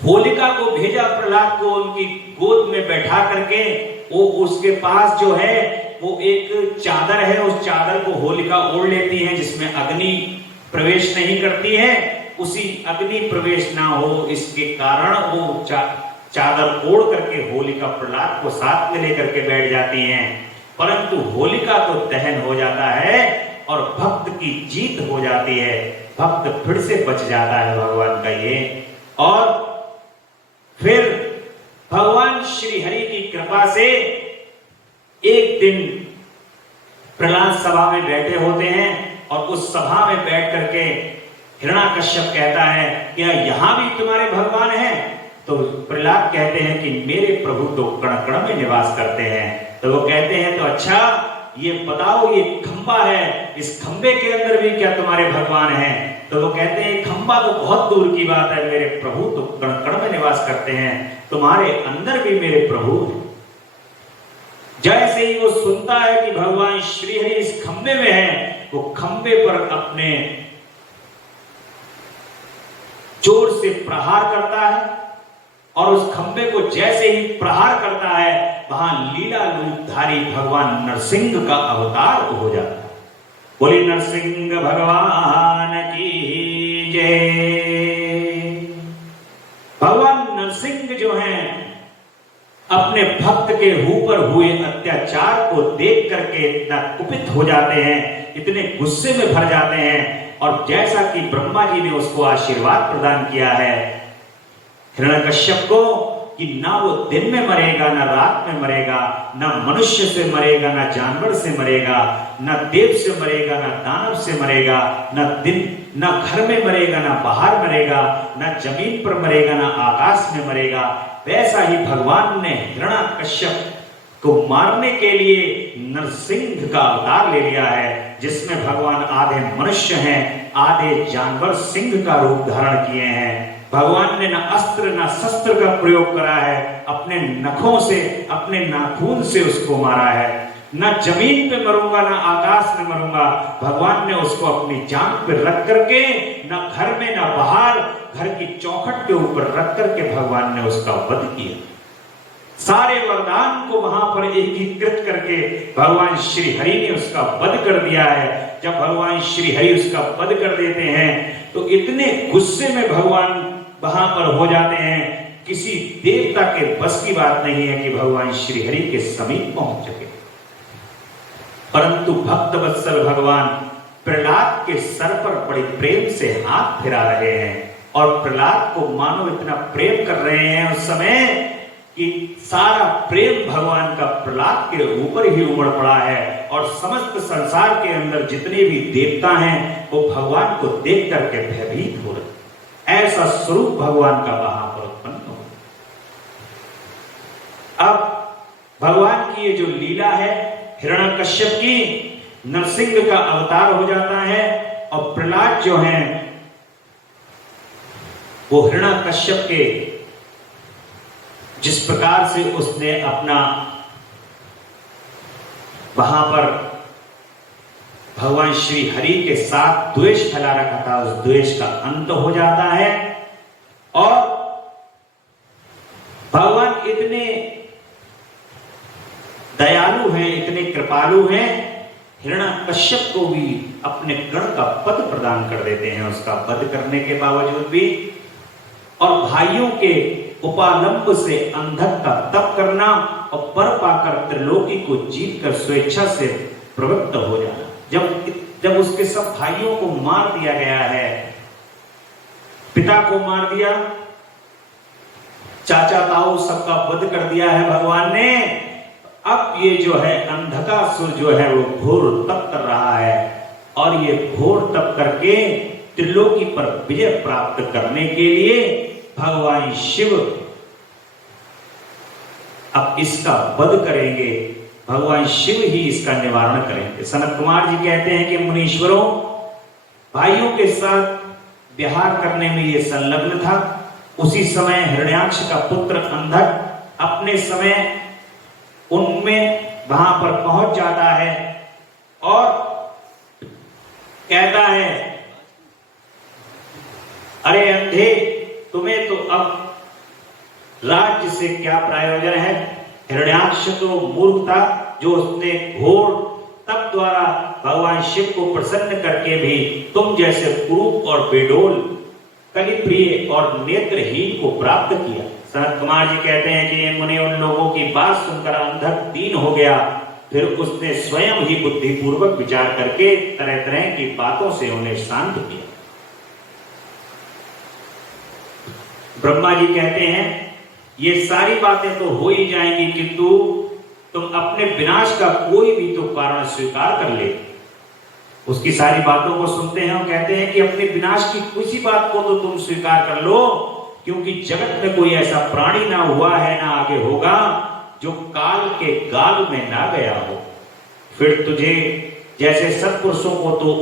होलिका को भेजा प्रहलाद को उनकी गोद में बैठा करके। वो उसके पास जो है वो एक चादर है, उस चादर को होलिका ओढ़ लेती है जिसमें अग्नि प्रवेश नहीं करती है। उसी अग्नि प्रवेश ना हो इसके कारण वो चादर ओढ़ करके होलिका प्रहलाद को साथ में लेकर के बैठ जाती हैं। परंतु होलिका तो दहन हो जाता है और भक्त की जीत हो जाती है, भक्त फिर से बच जाता है भगवान का ये। और फिर भगवान श्री हरि की कृपा से एक दिन प्रहलाद सभा में बैठे होते हैं और उस सभा में बैठ करके हिरण्याकश्यप कहता है क्या यहां भी तुम्हारे भगवान हैं? तो प्रहलाद कहते हैं कि मेरे प्रभु तो कण कण में निवास करते हैं। तो वो कहते हैं तो अच्छा ये बताओ, ये खंबा है, इस खंबे के अंदर भी क्या तुम्हारे भगवान हैं? तो तो वो कहते हैं खंबा तो बहुत दूर की बात है, मेरे प्रभु तो कण कण में निवास करते हैं, तुम्हारे अंदर भी मेरे प्रभु हैं। जैसे ही वो सुनता है कि भगवान श्री हरि इस खंबे में है, वो खंबे पर अपने जोर से प्रहार करता है और उस खंबे को जैसे ही प्रहार करता है, वहां लीला रूपधारी भगवान नरसिंह का अवतार हो जाता है। बोले नरसिंह भगवान की जय। भगवान नरसिंह जो हैं अपने भक्त के ऊपर हुए अत्याचार को देख करके इतना कुपित हो जाते हैं, इतने गुस्से में भर जाते हैं, और जैसा कि ब्रह्मा जी ने उसको आशीर्वाद प्रदान किया है हिरण्यकश्यप को कि ना वो दिन में मरेगा, ना रात में मरेगा, ना मनुष्य से मरेगा, ना जानवर से मरेगा, ना देव से मरेगा, ना दानव से मरेगा, ना घर में मरेगा, ना बाहर मरेगा, ना जमीन पर मरेगा, ना आकाश में मरेगा, वैसा ही भगवान ने हिरण्यकश्यप को मारने के लिए नरसिंह का अवतार ले लिया है, जिसमें भगवान आधे मनुष्य हैं, आधे जानवर सिंह का रूप धारण किए हैं। भगवान ने न अस्त्र न शस्त्र का प्रयोग करा है, अपने नखों से, अपने नाखून से उसको मारा है। न जमीन पे मरूंगा, न आकाश में मरूंगा, भगवान ने उसको अपनी जांघ पे रख करके, न घर में न बाहर, घर की चौखट के ऊपर रख करके भगवान ने उसका वध किया। सारे वरदान को वहां पर एकीकृत करके भगवान श्री हरि ने उसका वध कर दिया है। जब भगवान श्री हरि उसका वध कर देते हैं तो इतने गुस्से में भगवान वहां पर हो जाते हैं, किसी देवता के बस की बात नहीं है कि भगवान श्री हरि के समीप पहुंच सके। परंतु भक्त वत्सल भगवान प्रहलाद के सर पर बड़े प्रेम से हाथ फिरा रहे हैं और प्रहलाद को मानो इतना प्रेम कर रहे हैं उस समय कि सारा प्रेम भगवान का प्रहलाद के ऊपर ही उमड़ पड़ा है, और समस्त संसार के अंदर जितने भी देवता हैं वो भगवान को देख करके भयभीत हो रहे। ऐसा स्वरूप भगवान का वहां पर उत्पन्न हो। अब भगवान की ये जो लीला है हिरण्यकश्यप की, नरसिंह का अवतार हो जाता है, और प्रहलाद जो है वो हिरण्यकश्यप के जिस प्रकार से उसने अपना वहां पर भगवान श्री हरि के साथ द्वेष फैला रखा था, उस द्वेष का अंत हो जाता है। और भगवान इतने दयालु हैं, इतने कृपालु हैं, हिरण्यकश्यप को भी अपने गण का पद प्रदान कर देते हैं उसका वध करने के बावजूद भी। और भाइयों के उपालंब से अंधक का तप करना और वर पाकर त्रिलोकी को जीत कर स्वेच्छा से प्रवृत्त हो जाना। जब उसके सब भाइयों को मार दिया गया है, पिता को मार दिया, चाचा ताऊ सबका वध कर दिया है भगवान ने, अब ये जो है अंधकासुर जो है वो घोर तप कर रहा है, और ये घोर तप करके त्रिलोकी पर विजय प्राप्त करने के लिए भगवान शिव अब इसका वध करेंगे, भगवान शिव ही इसका निवारण करेंगे। सनत कुमार जी कहते हैं कि मुनीश्वरों, भाइयों के साथ विहार करने में ये संलग्न था। उसी समय हिरण्याक्ष का पुत्र अंधक अपने समय उनमें वहां पर पहुंच जाता है और कहता है, अरे अंधे, तुम्हें तो अब राज्य से क्या प्रयोजन है। हिरण्याक्ष तो मूर्ख था, जो उसने घोर तप द्वारा भगवान शिव को प्रसन्न करके भी तुम जैसे कुरूप और बेडोल, कलिप्रिय और नेत्रहीन को प्राप्त किया। सनत कुमार जी कहते हैं कि मुनि उन लोगों की बात सुनकर अंधक दीन हो गया, फिर उसने स्वयं ही बुद्धिपूर्वक विचार करके तरह तरह की बातों से उन्हें शांत किया। ब्रह्मा जी कहते हैं ये सारी बातें तो हो ही जाएंगी, किंतु तुम अपने विनाश का कोई भी तो कारण स्वीकार कर ले। उसकी सारी बातों को सुनते हैं और कहते हैं कि अपने विनाश की किसी बात को तो तुम स्वीकार कर लो, क्योंकि जगत में कोई ऐसा प्राणी ना हुआ है ना आगे होगा जो काल के गाल में ना गया हो। फिर तुझे जैसे सत्पुरुषों को तो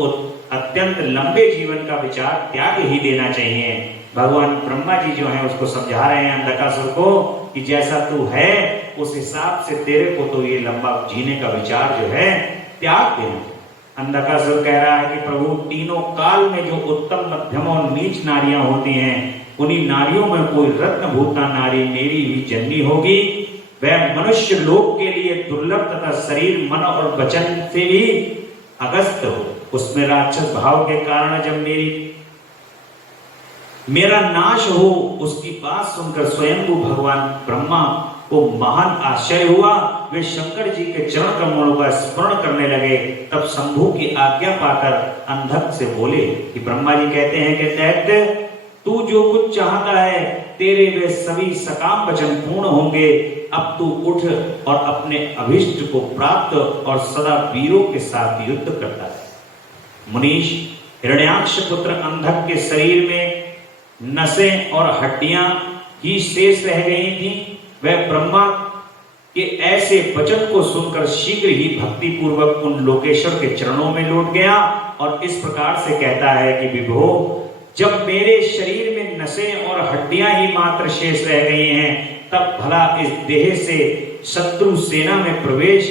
अत्यंत लंबे जीवन का विचार त्याग ही देना चाहिए। भगवान ब्रह्मा जी जो है उसको समझा रहे हैं अंधकासुर को कि जैसा तू है उस हिसाब से तेरे को तो ये लंबा जीने का विचार जो है त्याग देना। अंधकासुर कह रहा है कि प्रभु तीनों काल में जो उत्तम मध्यम और नीच नारियां होती हैं उन्हीं नारियों में कोई रत्नभूता नारी मेरी भी जन्मी होगी। वह मनुष्य लोक के लिए दुर्लभ तथा शरीर मन और वचन से भी अगस्त हो। उसमें राक्षस भाव के कारण जब मेरा नाश हो उसकी बात सुनकर स्वयंभू भगवान ब्रह्मा को महान आश्चर्य हुआ। वे शंकर जी के चरण कमलों का स्मरण करने लगे। तब शंभु की आज्ञा पाकर अंधक से बोले कि ब्रह्मा जी कहते हैं कि दैत्य तू जो कुछ चाहता है तेरे वे सभी सकाम वचन पूर्ण होंगे। अब तू उठ और अपने अभिष्ट को प्राप्त और सदा वीरों के साथ युद्ध करता है। मुनीश, हिरण्याक्ष पुत्र अंधक के शरीर में नसें और हड्डियां ही शेष रह गई थी। वह ब्रह्मा के ऐसे वचन को सुनकर शीघ्र ही भक्ति पूर्वक उन लोकेश्वर के चरणों में लौट गया और इस प्रकार से कहता है कि विभो, जब मेरे शरीर में नसें और हड्डियां ही मात्र शेष रह गई हैं तब भला इस देह से शत्रु सेना में प्रवेश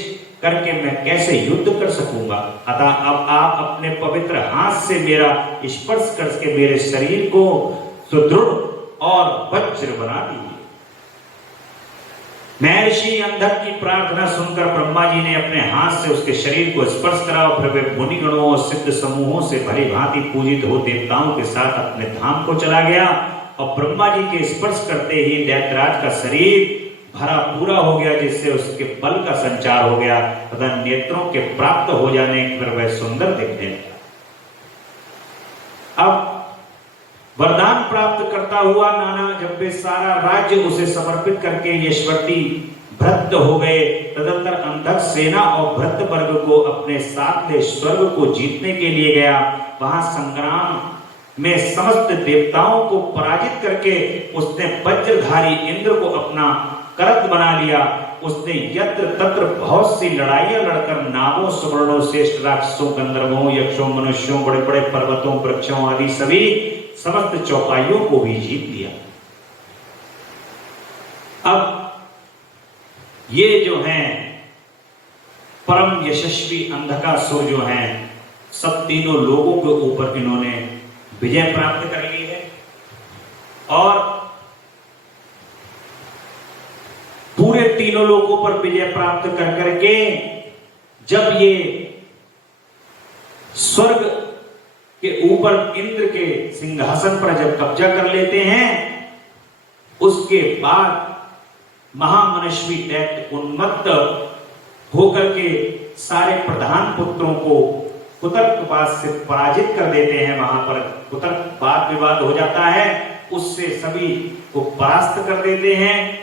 करके मैं कैसे युद्ध कर सकूंगा। अतः अब आप अपने पवित्र हाथ से मेरा स्पर्श करके मेरे शरीर को सुदृढ़ और वज्र बना दीजिए। महर्षि अंधक की प्रार्थना सुनकर ब्रह्मा जी ने अपने हाथ से उसके शरीर को स्पर्श करा और फिर वे मुनिगणों और सिद्ध समूहों से भली भांति पूजित हो देवताओं के साथ अपने धाम को चला गया और ब्रह्मा जी के स्पर्श करते ही दैत्यराज का शरीर भरा पूरा हो गया, जिससे उसके बल का संचार हो गया तथा नेत्रों के प्राप्त हो जाने पर वह सुंदर दिखने लगा। अब वरदान प्राप्त करता हुआ नाना जब वे सारा राज्य उसे समर्पित करके यशवती भ्रत हो गए, तदंतर अंधक सेना और भ्रत वर्ग को अपने साथ ले स्वर्ग को जीतने के लिए गया। वहां संग्राम में समस्त देवताओं को पराजित करके उसने वज्रधारी इंद्र को अपना करत बना लिया। उसने यत्र तत्र बहुत सी लड़ाइयां लड़कर नागों, सुवर्णों, श्रेष्ठ राक्षसों, गंधर्वों, यक्षों, मनुष्यों, बड़े बड़े पर्वतों, वृक्षों आदि सभी समस्त चौपाइयों को भी जीत लिया। अब ये जो हैं परम यशस्वी अंधकासुर जो हैं सब तीनों लोगों के ऊपर इन्होंने विजय प्राप्त कर ली है और पूरे तीनों लोगों पर विजय प्राप्त कर करके जब ये स्वर्ग के ऊपर इंद्र के सिंहासन पर जब कब्जा कर लेते हैं, उसके बाद महामनस्वी दैत्य उन्मत्त होकर के सारे प्रधान पुत्रों को कुतर्कवाद से पराजित कर देते हैं। वहां पर कुतर्क वाद विवाद हो जाता है, उससे सभी को परास्त कर देते हैं।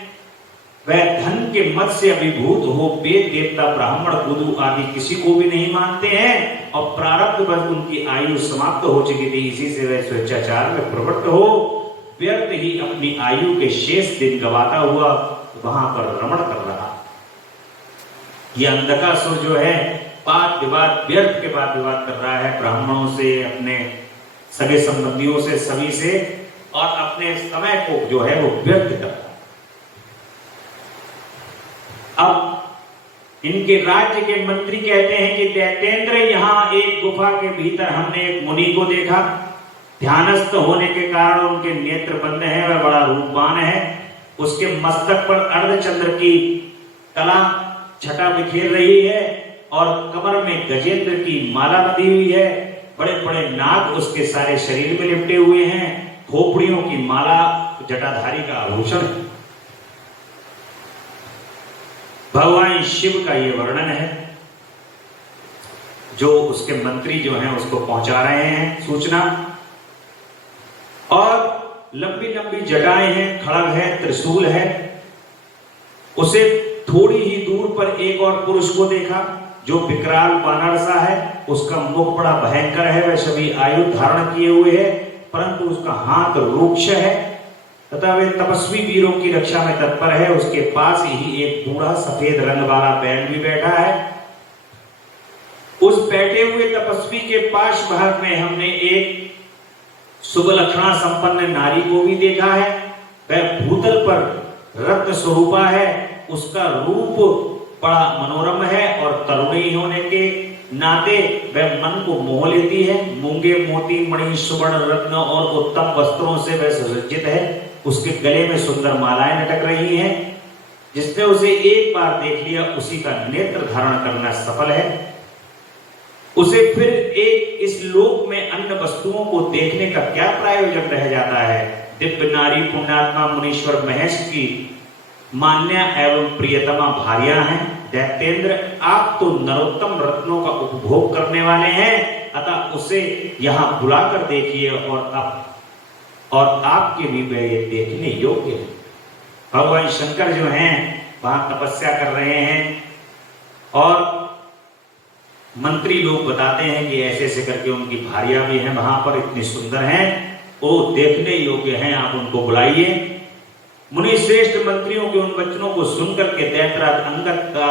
वह धन के मद से अभिभूत हो वेद देवता ब्राह्मण बुद्धू आदि किसी को भी नहीं मानते हैं और प्रारब्ध बस उनकी आयु समाप्त हो चुकी थी। इसी से वह स्वेच्छाचार में प्रवृत्त हो व्यर्थ ही अपनी आयु के शेष दिन गवाता हुआ वहां पर रमण कर रहा। यह अंधकासुर जो है वाद विवाद व्यर्थ के बाद विवाद कर रहा है, ब्राह्मणों से, अपने सगे संबंधियों से, सभी से, और अपने समय को जो है वो व्यर्थ कर रहा है। अब इनके राज्य के मंत्री कहते हैं कि दैत्येंद्र, यहां एक गुफा के भीतर हमने एक मुनि को देखा। ध्यानस्थ होने के कारण उनके नेत्र बंद हैं, वह बड़ा रूपवान है। उसके मस्तक पर अर्धचंद्र की कला छटा बिखेर रही है और कमर में गजेंद्र की माला बंधी हुई है। बड़े बड़े नाग उसके सारे शरीर में लिपटे हुए हैं। खोपड़ियों की माला जटाधारी का आभूषण है। भगवान शिव का ये वर्णन है जो उसके मंत्री जो हैं उसको पहुंचा रहे हैं सूचना। और लंबी लंबी जटाएं हैं, खड़ग है, त्रिशूल है। उसे थोड़ी ही दूर पर एक और पुरुष को देखा जो विकराल वानर सा है। उसका मुख बड़ा भयंकर है, वह सभी आयु धारण किए हुए है, परंतु उसका हाथ रूक्ष है तथा वे तपस्वी वीरों की रक्षा में तत्पर है। उसके पास ही एक बूढ़ा सफेद रंग वाला बैल भी बैठा है। उस बैठे हुए तपस्वी के पास भाग में हमने एक सुबलक्षणा संपन्न नारी को भी देखा है। वह भूतल पर रत्न स्वरूपा है, उसका रूप बड़ा मनोरम है और तरुणी होने के नाते वह मन को मोह लेती है। मूंगे मोती मणि सुवर्ण रत्न और उत्तम वस्त्रों से वह सुसज्जित है। उसके गले में सुंदर मालाएं लटक रही हैं। जिसने उसे एक बार देख लिया उसी का नेत्र धारण करना सफल है। उसे फिर एक इस लोक में अन्य वस्तुओं को देखने का क्या प्रयोजन रह जाता है। दिव्य नारी पुण्यात्मा मुनीश्वर महेश की मान्या एवं प्रियतमा भार्या हैं। दैत्येंद्र, आप तो नरोत्तम रत्नों का उपभोग करने वाले हैं, अतः उसे यहां बुलाकर देखिए और आपके भी वे ये देखने योग्य है। भगवान शंकर जो हैं वहां तपस्या कर रहे हैं और मंत्री लोग बताते हैं कि ऐसे ऐसे करके उनकी भार्या भी हैं वहां पर, इतनी सुंदर हैं, वो देखने योग्य हैं, आप उनको बुलाइए। मुनि श्रेष्ठ मंत्रियों के उन वचनों को सुनकर के दैत्यराज अंगद का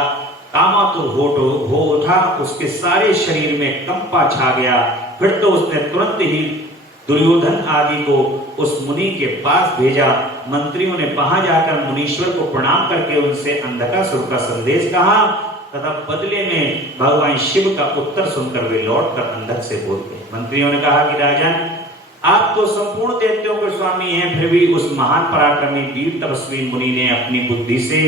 कामातुर हो उठा। उसके सारे शरीर में कंपा छा गया। फिर तो उसने तुरंत ही दुर्योधन आदि को उस मुनि के पास भेजा। मंत्रियों ने वहां जाकर मुनीश्वर को प्रणाम करके उनसे अंधकासुर का संदेश कहा तथा बदले में भगवान शिव का उत्तर सुनकर वे लौटकर अंधक से बोलते। मंत्रियों ने कहा कि राजन, आप तो संपूर्ण दैत्यों के स्वामी हैं, फिर भी उस महान पराक्रमी वीर तपस्वी मुनि ने अपनी बुद्धि से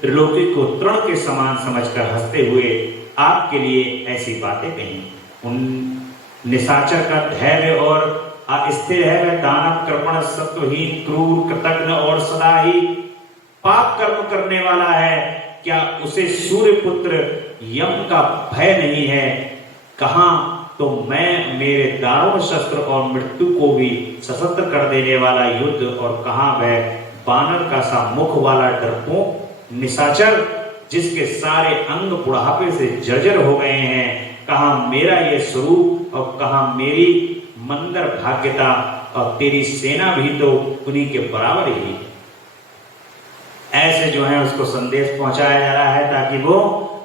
त्रिलोकी को तृण के समान समझकर हंसते हुए आपके लिए ऐसी बातें कही। उन निशाचर का धैर्य और अस्थिर है। वह दानव कृपण सत्वहीन क्रूर कृतघ्न और सदा ही पाप कर्म करने वाला है। क्या उसे सूर्य पुत्र यम का भय नहीं है? कहां तो मैं मेरे दारुण शस्त्र और मृत्यु को भी सशस्त्र कर देने वाला युद्ध, और कहां वह बानर का सा मुख वाला डरपोक निशाचर जिसके सारे अंग बुढ़ापे से जर्जर हो गए हैं। कहां मेरा ये स्वरूप और कहां मेरी मंदर भाग्यता, और तेरी सेना भी तो उन्हीं के बराबर ही है। ऐसे जो है उसको संदेश पहुंचाया जा रहा है ताकि वो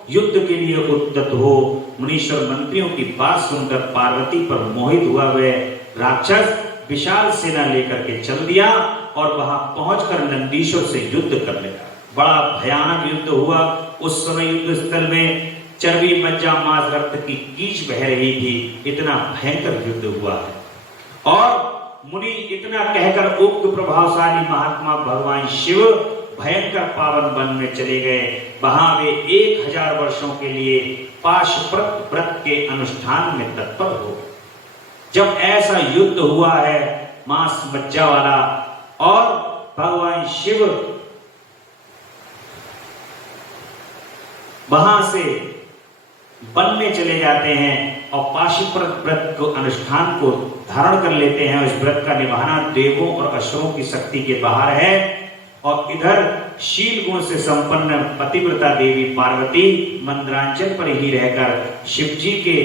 युद्ध के लिए उद्यत हो। मुनीश्वर मंत्रियों की बात सुनकर पार्वती पर मोहित हुआ वह राक्षस विशाल सेना लेकर के चल दिया और वहां पहुंचकर नंदीश्वर से युद्ध कर लगा। बड़ा भयानक युद्ध हुआ। उस समय युद्ध स्थल में चर्बी मज्जा मांस रक्त की कीच बह रही थी। इतना भयंकर युद्ध हुआ है। और मुनि इतना कहकर उक्त प्रभावशाली महात्मा भगवान शिव भयंकर पावन वन में चले गए। वहां वे 1000 वर्षों के लिए पाशुपत व्रत के अनुष्ठान में तत्पर हो। जब ऐसा युद्ध हुआ है मांस मज्जा वाला, और भगवान शिव वहां से वन में चले जाते हैं और पाशुपत व्रत को अनुष्ठान को धारण कर लेते हैं। उस व्रत का निभाना देवों और असुरों की शक्ति के बाहर है। और इधर शील गुण से संपन्न पतिव्रता देवी पार्वती मंदरांचल पर ही रहकर शिव जी के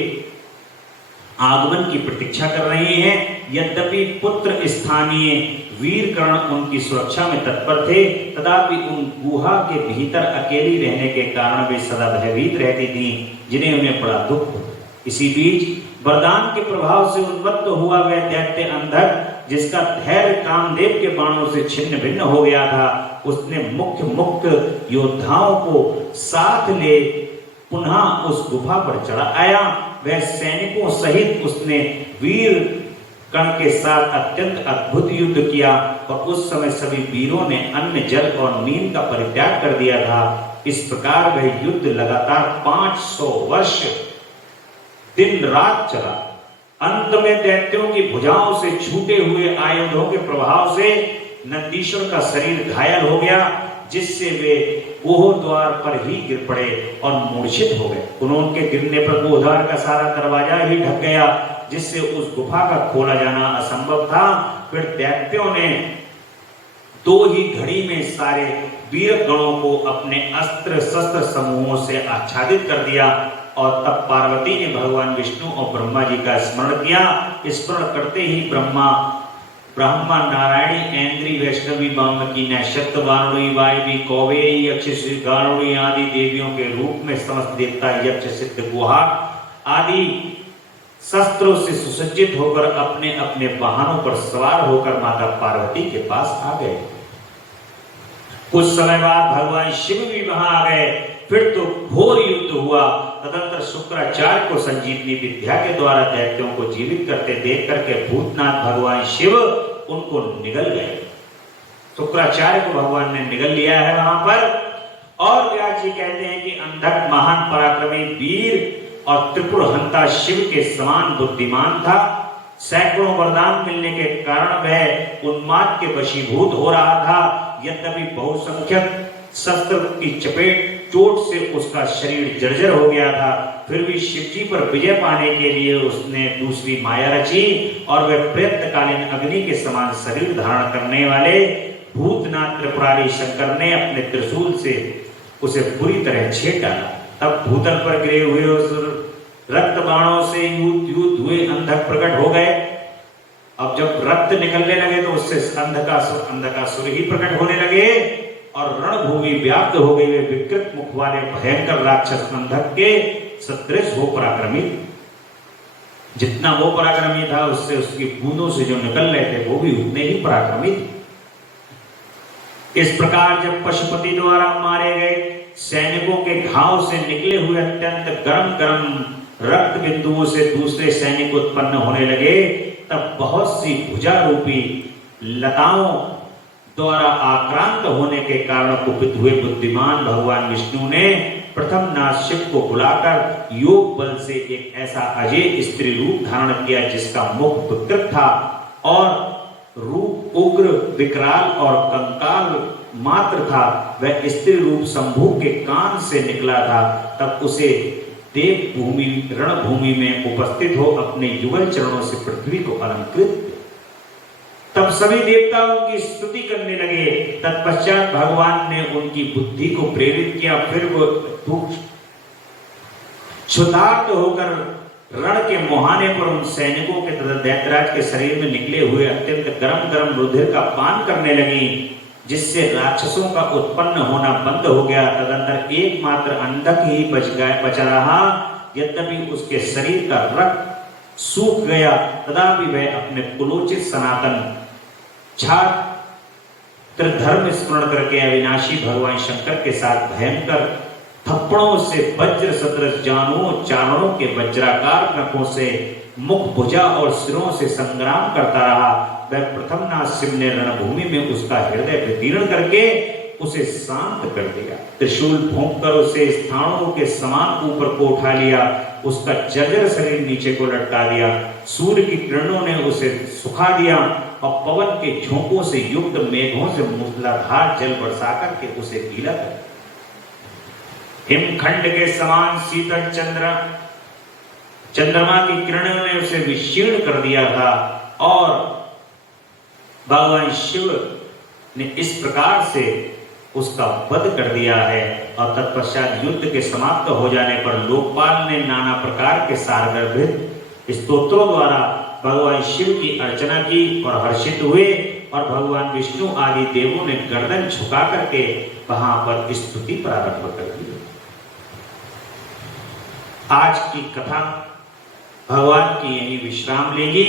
आगमन की प्रतीक्षा कर रही हैं। यद्यपि पुत्र स्थानीय वीर कर्ण उनकी सुरक्षा में तत्पर थे, तथापि उन गुहा के भीतर अकेली रहने के कारण वे सदा भयभीत रहती थीं, जिन्हें उन्हें बड़ा दुख। इसी बीच वरदान के प्रभाव से उन्मत्त हुआ वह दैत्य अंधक, जिसका धैर्य कामदेव के बाणों से छिन्न भिन्न हो गया था, उसने मुख्य योद्धाओं को साथ ले पुनः उस गुफा पर चढ़ा आया। वह सैनिकों सहित उसने वीर कर्ण के साथ अत्यंत अद्भुत युद्ध किया, और उस समय सभी वीरों ने अन्न जल और नींद का परित्याग कर दिया था। इस प्रकार वह युद्ध लगातार 500 वर्ष दिन रात चला। अंत में दैत्यों की भुजाओं से छूटे हुए आयुधों के प्रभाव से नंदीश्वर का शरीर घायल हो गया, जिससे वे गोह द्वार पर ही गिर पड़े और मूर्छित हो गए। उनके गिरने पर गोहद्वार का सारा दरवाजा ही ढक गया, जिससे उस गुफा का खोला जाना असंभव था। फिर दैत्यों ने 2 ही घड़ी में सारे वीर गणों को अपने अस्त्र शस्त्र समूहों से आच्छादित कर दिया, और तब पार्वती ने भगवान विष्णु और ब्रह्मा जी का स्मरण किया। स्मरण करते ही ब्रह्मा नारायणी ऐन्द्री वैष्णवी वामकी नैशक्त वारुणी वायवी कौवेरी यक्षिणी गारुणी आदि देवियों के रूप में समस्त देवता यक्ष सिद्ध गुहा आदि शस्त्रों से सुसज्जित होकर अपने अपने वाहनों पर सवार होकर माता पार्वती के पास आ गए। कुछ समय बाद भगवान शिव भी वहां आ गए। फिर तो घोर युद्ध हुआ। तदंतर शुक्राचार्य को संजीवनी विद्या के द्वारा दैत्यों को जीवित करते देख करके भूतनाथ भगवान शिव उनको निगल गए। शुक्राचार्य को भगवान ने निगल लिया है वहां पर। और व्यास जी कहते हैं कि अंधक महान पराक्रमी वीर और त्रिपुर हंता शिव के समान बुद्धिमान था। सैकड़ों वरदान मिलने के कारण वह उन्माद के वशीभूत हो रहा था। यद्यपि बहुसंख्यक शस्त्र की चपेट चोट से उसका शरीर जर्जर हो गया था, फिर भी शिवजी पर विजय पाने के लिए उसने दूसरी माया रची और वह प्रयत्नकालीन अग्नि के समान शरीर धारण करने वाले भूतनाथ त्रिपुरारी शंकर ने अपने त्रिशूल से उसे पूरी तरह छेद डाला। तब भूतल पर गिरे हुए उस रक्त बाणों से युद्ध हुए अंधक प्रकट हो गए। अब जब रक्त निकलने लगे तो उससे अंधकासुर ही प्रकट होने लगे और रणभूमि व्याप्त हो गई। वे विकृत मुख वाले भयंकर राक्षस अंधक के सदृश हो पराक्रमी। जितना वो पराक्रमी था उससे उसकी बूंदों से जो निकल रहे थे वो भी उतने ही पराक्रमी थे। इस प्रकार जब पशुपति द्वारा मारे गए सैनिकों के घाव से निकले हुए अत्यंत गरम गरम रक्त बिंदुओं से दूसरे सैनिक उत्पन्न होने लगे, तब बहुत सी भुजा रूपी लताओं द्वारा आक्रांत होने के कारण कुपित हुए बुद्धिमान भगवान विष्णु ने प्रथम नाथ शिव को बुलाकर योग बल से एक ऐसा अजय स्त्री रूप धारण किया जिसका मुख विकृत था और रूप उग्र विकराल और कंकाल मात्र था। वह स्त्री रूप शंभु के कान से निकला था। तब उसे देव भूमि रणभूमि में उपस्थित हो अपने युगल चरणों से पृथ्वी को अलंकृत। तब सभी देवता उनकी स्तुति करने लगे। तत्पश्चात भगवान ने उनकी बुद्धि को प्रेरित किया। फिर वो क्षुधार्त होकर रण के मुहाने पर उन सैनिकों के तथा दैत्यराज के शरीर में निकले हुए अत्यंत गरम गरम रुधिर का पान करने लगी, जिससे राक्षसों का उत्पन्न होना बंद हो गया। तदंतर एकमात्र अंधक ही बचा रहा। यद्यपि उसके शरीर का रक्त सूख गया, तथापि वह अपने कुलोचित सनातन छात्र धर्म स्मरण करके अविनाशी भगवान शंकर के साथ भयंकर थप्पड़ों से वज्र सदृश जानों चारणों के वज्राकार नखों से मुख भुजा और सिरों से संग्राम करता रहा। वह प्रथम नाथ शिव ने रणभूमि में उसका हृदय विदीर्ण करके उसे शांत कर दिया। त्रिशूल फूंक कर उसे स्थानों के समान ऊपर को उठा लिया। उसका जर्जर शरीर नीचे को लटका दिया। सूर्य की किरणों ने उसे सुखा दिया और पवन के झोंकों से युक्त मेघों से मूसलाधार जल बरसा करके उसे गीला कर दिया। हिमखंड के समान शीतल चंद्रमा की किरणों ने उसे विशीर्ण कर दिया था और भगवान शिव ने इस प्रकार से उसका वध कर दिया है। और तत्पश्चात युद्ध के समाप्त हो जाने पर लोकपाल ने नाना प्रकार के सारगर्भित स्तोत्रों द्वारा भगवान शिव की अर्चना की और हर्षित हुए और भगवान विष्णु आदि देवों ने गर्दन झुका करके वहां पर स्तुति प्रारंभ कर दी। आज की कथा भगवान की यही विश्राम लेगी।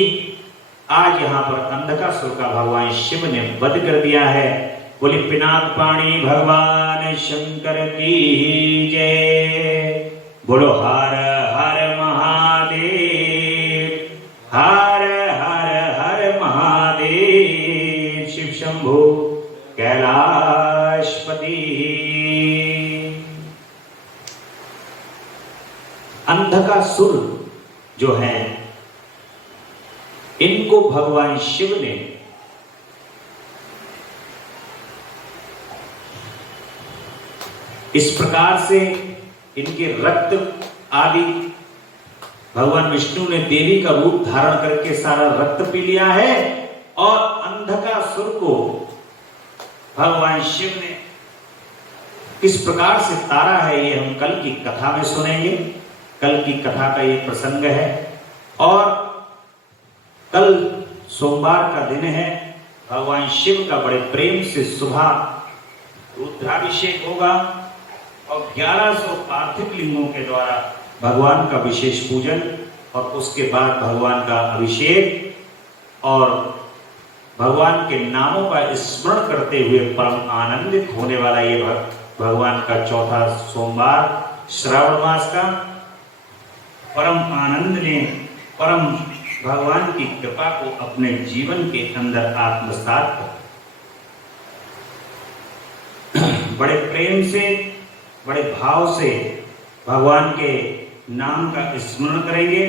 आज यहाँ पर अंधकासुर का भगवान शिव ने वध कर दिया है। बोली पिनाक पाणी भगवान शंकर की जय। बोलो हर हर महादेव, हर हर हर महादेव। शिव शंभु कैलाशपति। अंधकासुर जो है इनको भगवान शिव ने इस प्रकार से इनके रक्त आदि भगवान विष्णु ने देवी का रूप धारण करके सारा रक्त पी लिया है और अंधकासुर को भगवान शिव ने किस प्रकार से तारा है ये हम कल की कथा में सुनेंगे। कल की कथा का ये प्रसंग है और कल सोमवार का दिन है। भगवान शिव का बड़े प्रेम से सुबह रुद्राभिषेक होगा और 1100 पार्थिव लिंगों के द्वारा भगवान का विशेष पूजन और उसके बाद भगवान का अभिषेक और भगवान के नामों का स्मरण करते हुए परम आनंदित होने वाला ये भगवान का चौथा सोमवार श्रावण मास का परम आनंद ने परम भगवान की कृपा को अपने जीवन के अंदर आत्मसात कर बड़े प्रेम से बड़े भाव से भगवान के नाम का स्मरण करेंगे।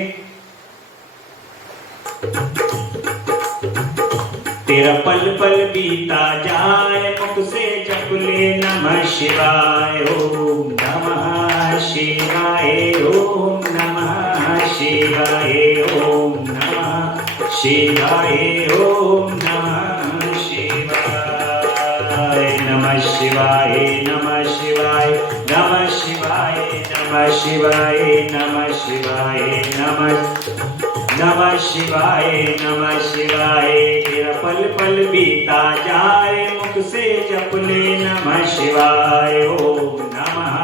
तेरा पल पल बीता जाए मुख से जप ले नमः शिवाय ओम नमः शिवाय ओम नमः शिवाय ओम नमः शिवाय ओम नमः शिवाय नमः शिवाय नमः शिवाय नमः शिवाय नमः शिवाय नमः शिवाय नमः शिवाय नमः शिवाय। तेरा पल पल बीता जाए मुख से जप ले नमः शिवाय ओम नमः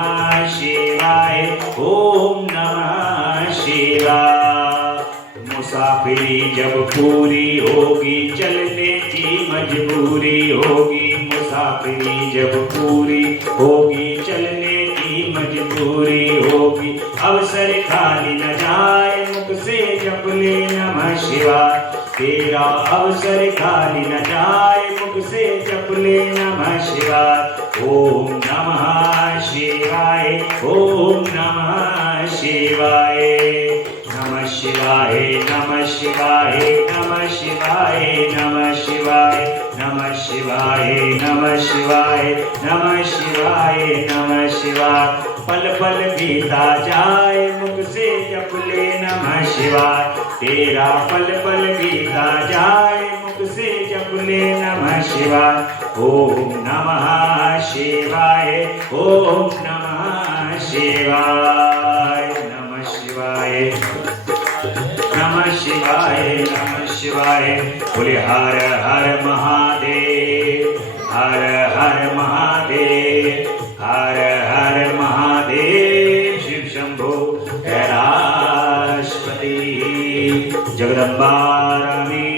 शिवाय ओम नमः शिवाय। मुसाफिरी जब पूरी होगी चलने की मजबूरी होगी, मुसाफिरी जब पूरी होगी चलने की मजबूरी होगी, अवसर खाली न जाए मुख से जप ले नमः शिवाय। तेरा अवसर खाली न जाए मुख से जप ले नमः शिवाय ओम नमः शिवाय ओम नमः शिवाय नमः शिवाय नमः शिवाय नमः शिवाय नमः शिवाय नमः शिवाय नमः शिवाय नमः शिवाय नमः शिवाय। पल पल बीता जाए मुख से जप ले नमः शिवाय। तेरा पल पल बीता जाए मुख से जप ले नमः शिवाय ओम नमः शिवाय ओम नमः शिवाय नमः शिवाय नमः शिवाय नमः शिवाय। बोले हर हर महादेव हर हर महादेव हर हर महादेव। शिव शंभो कैलाशपति जगदम्बा रानी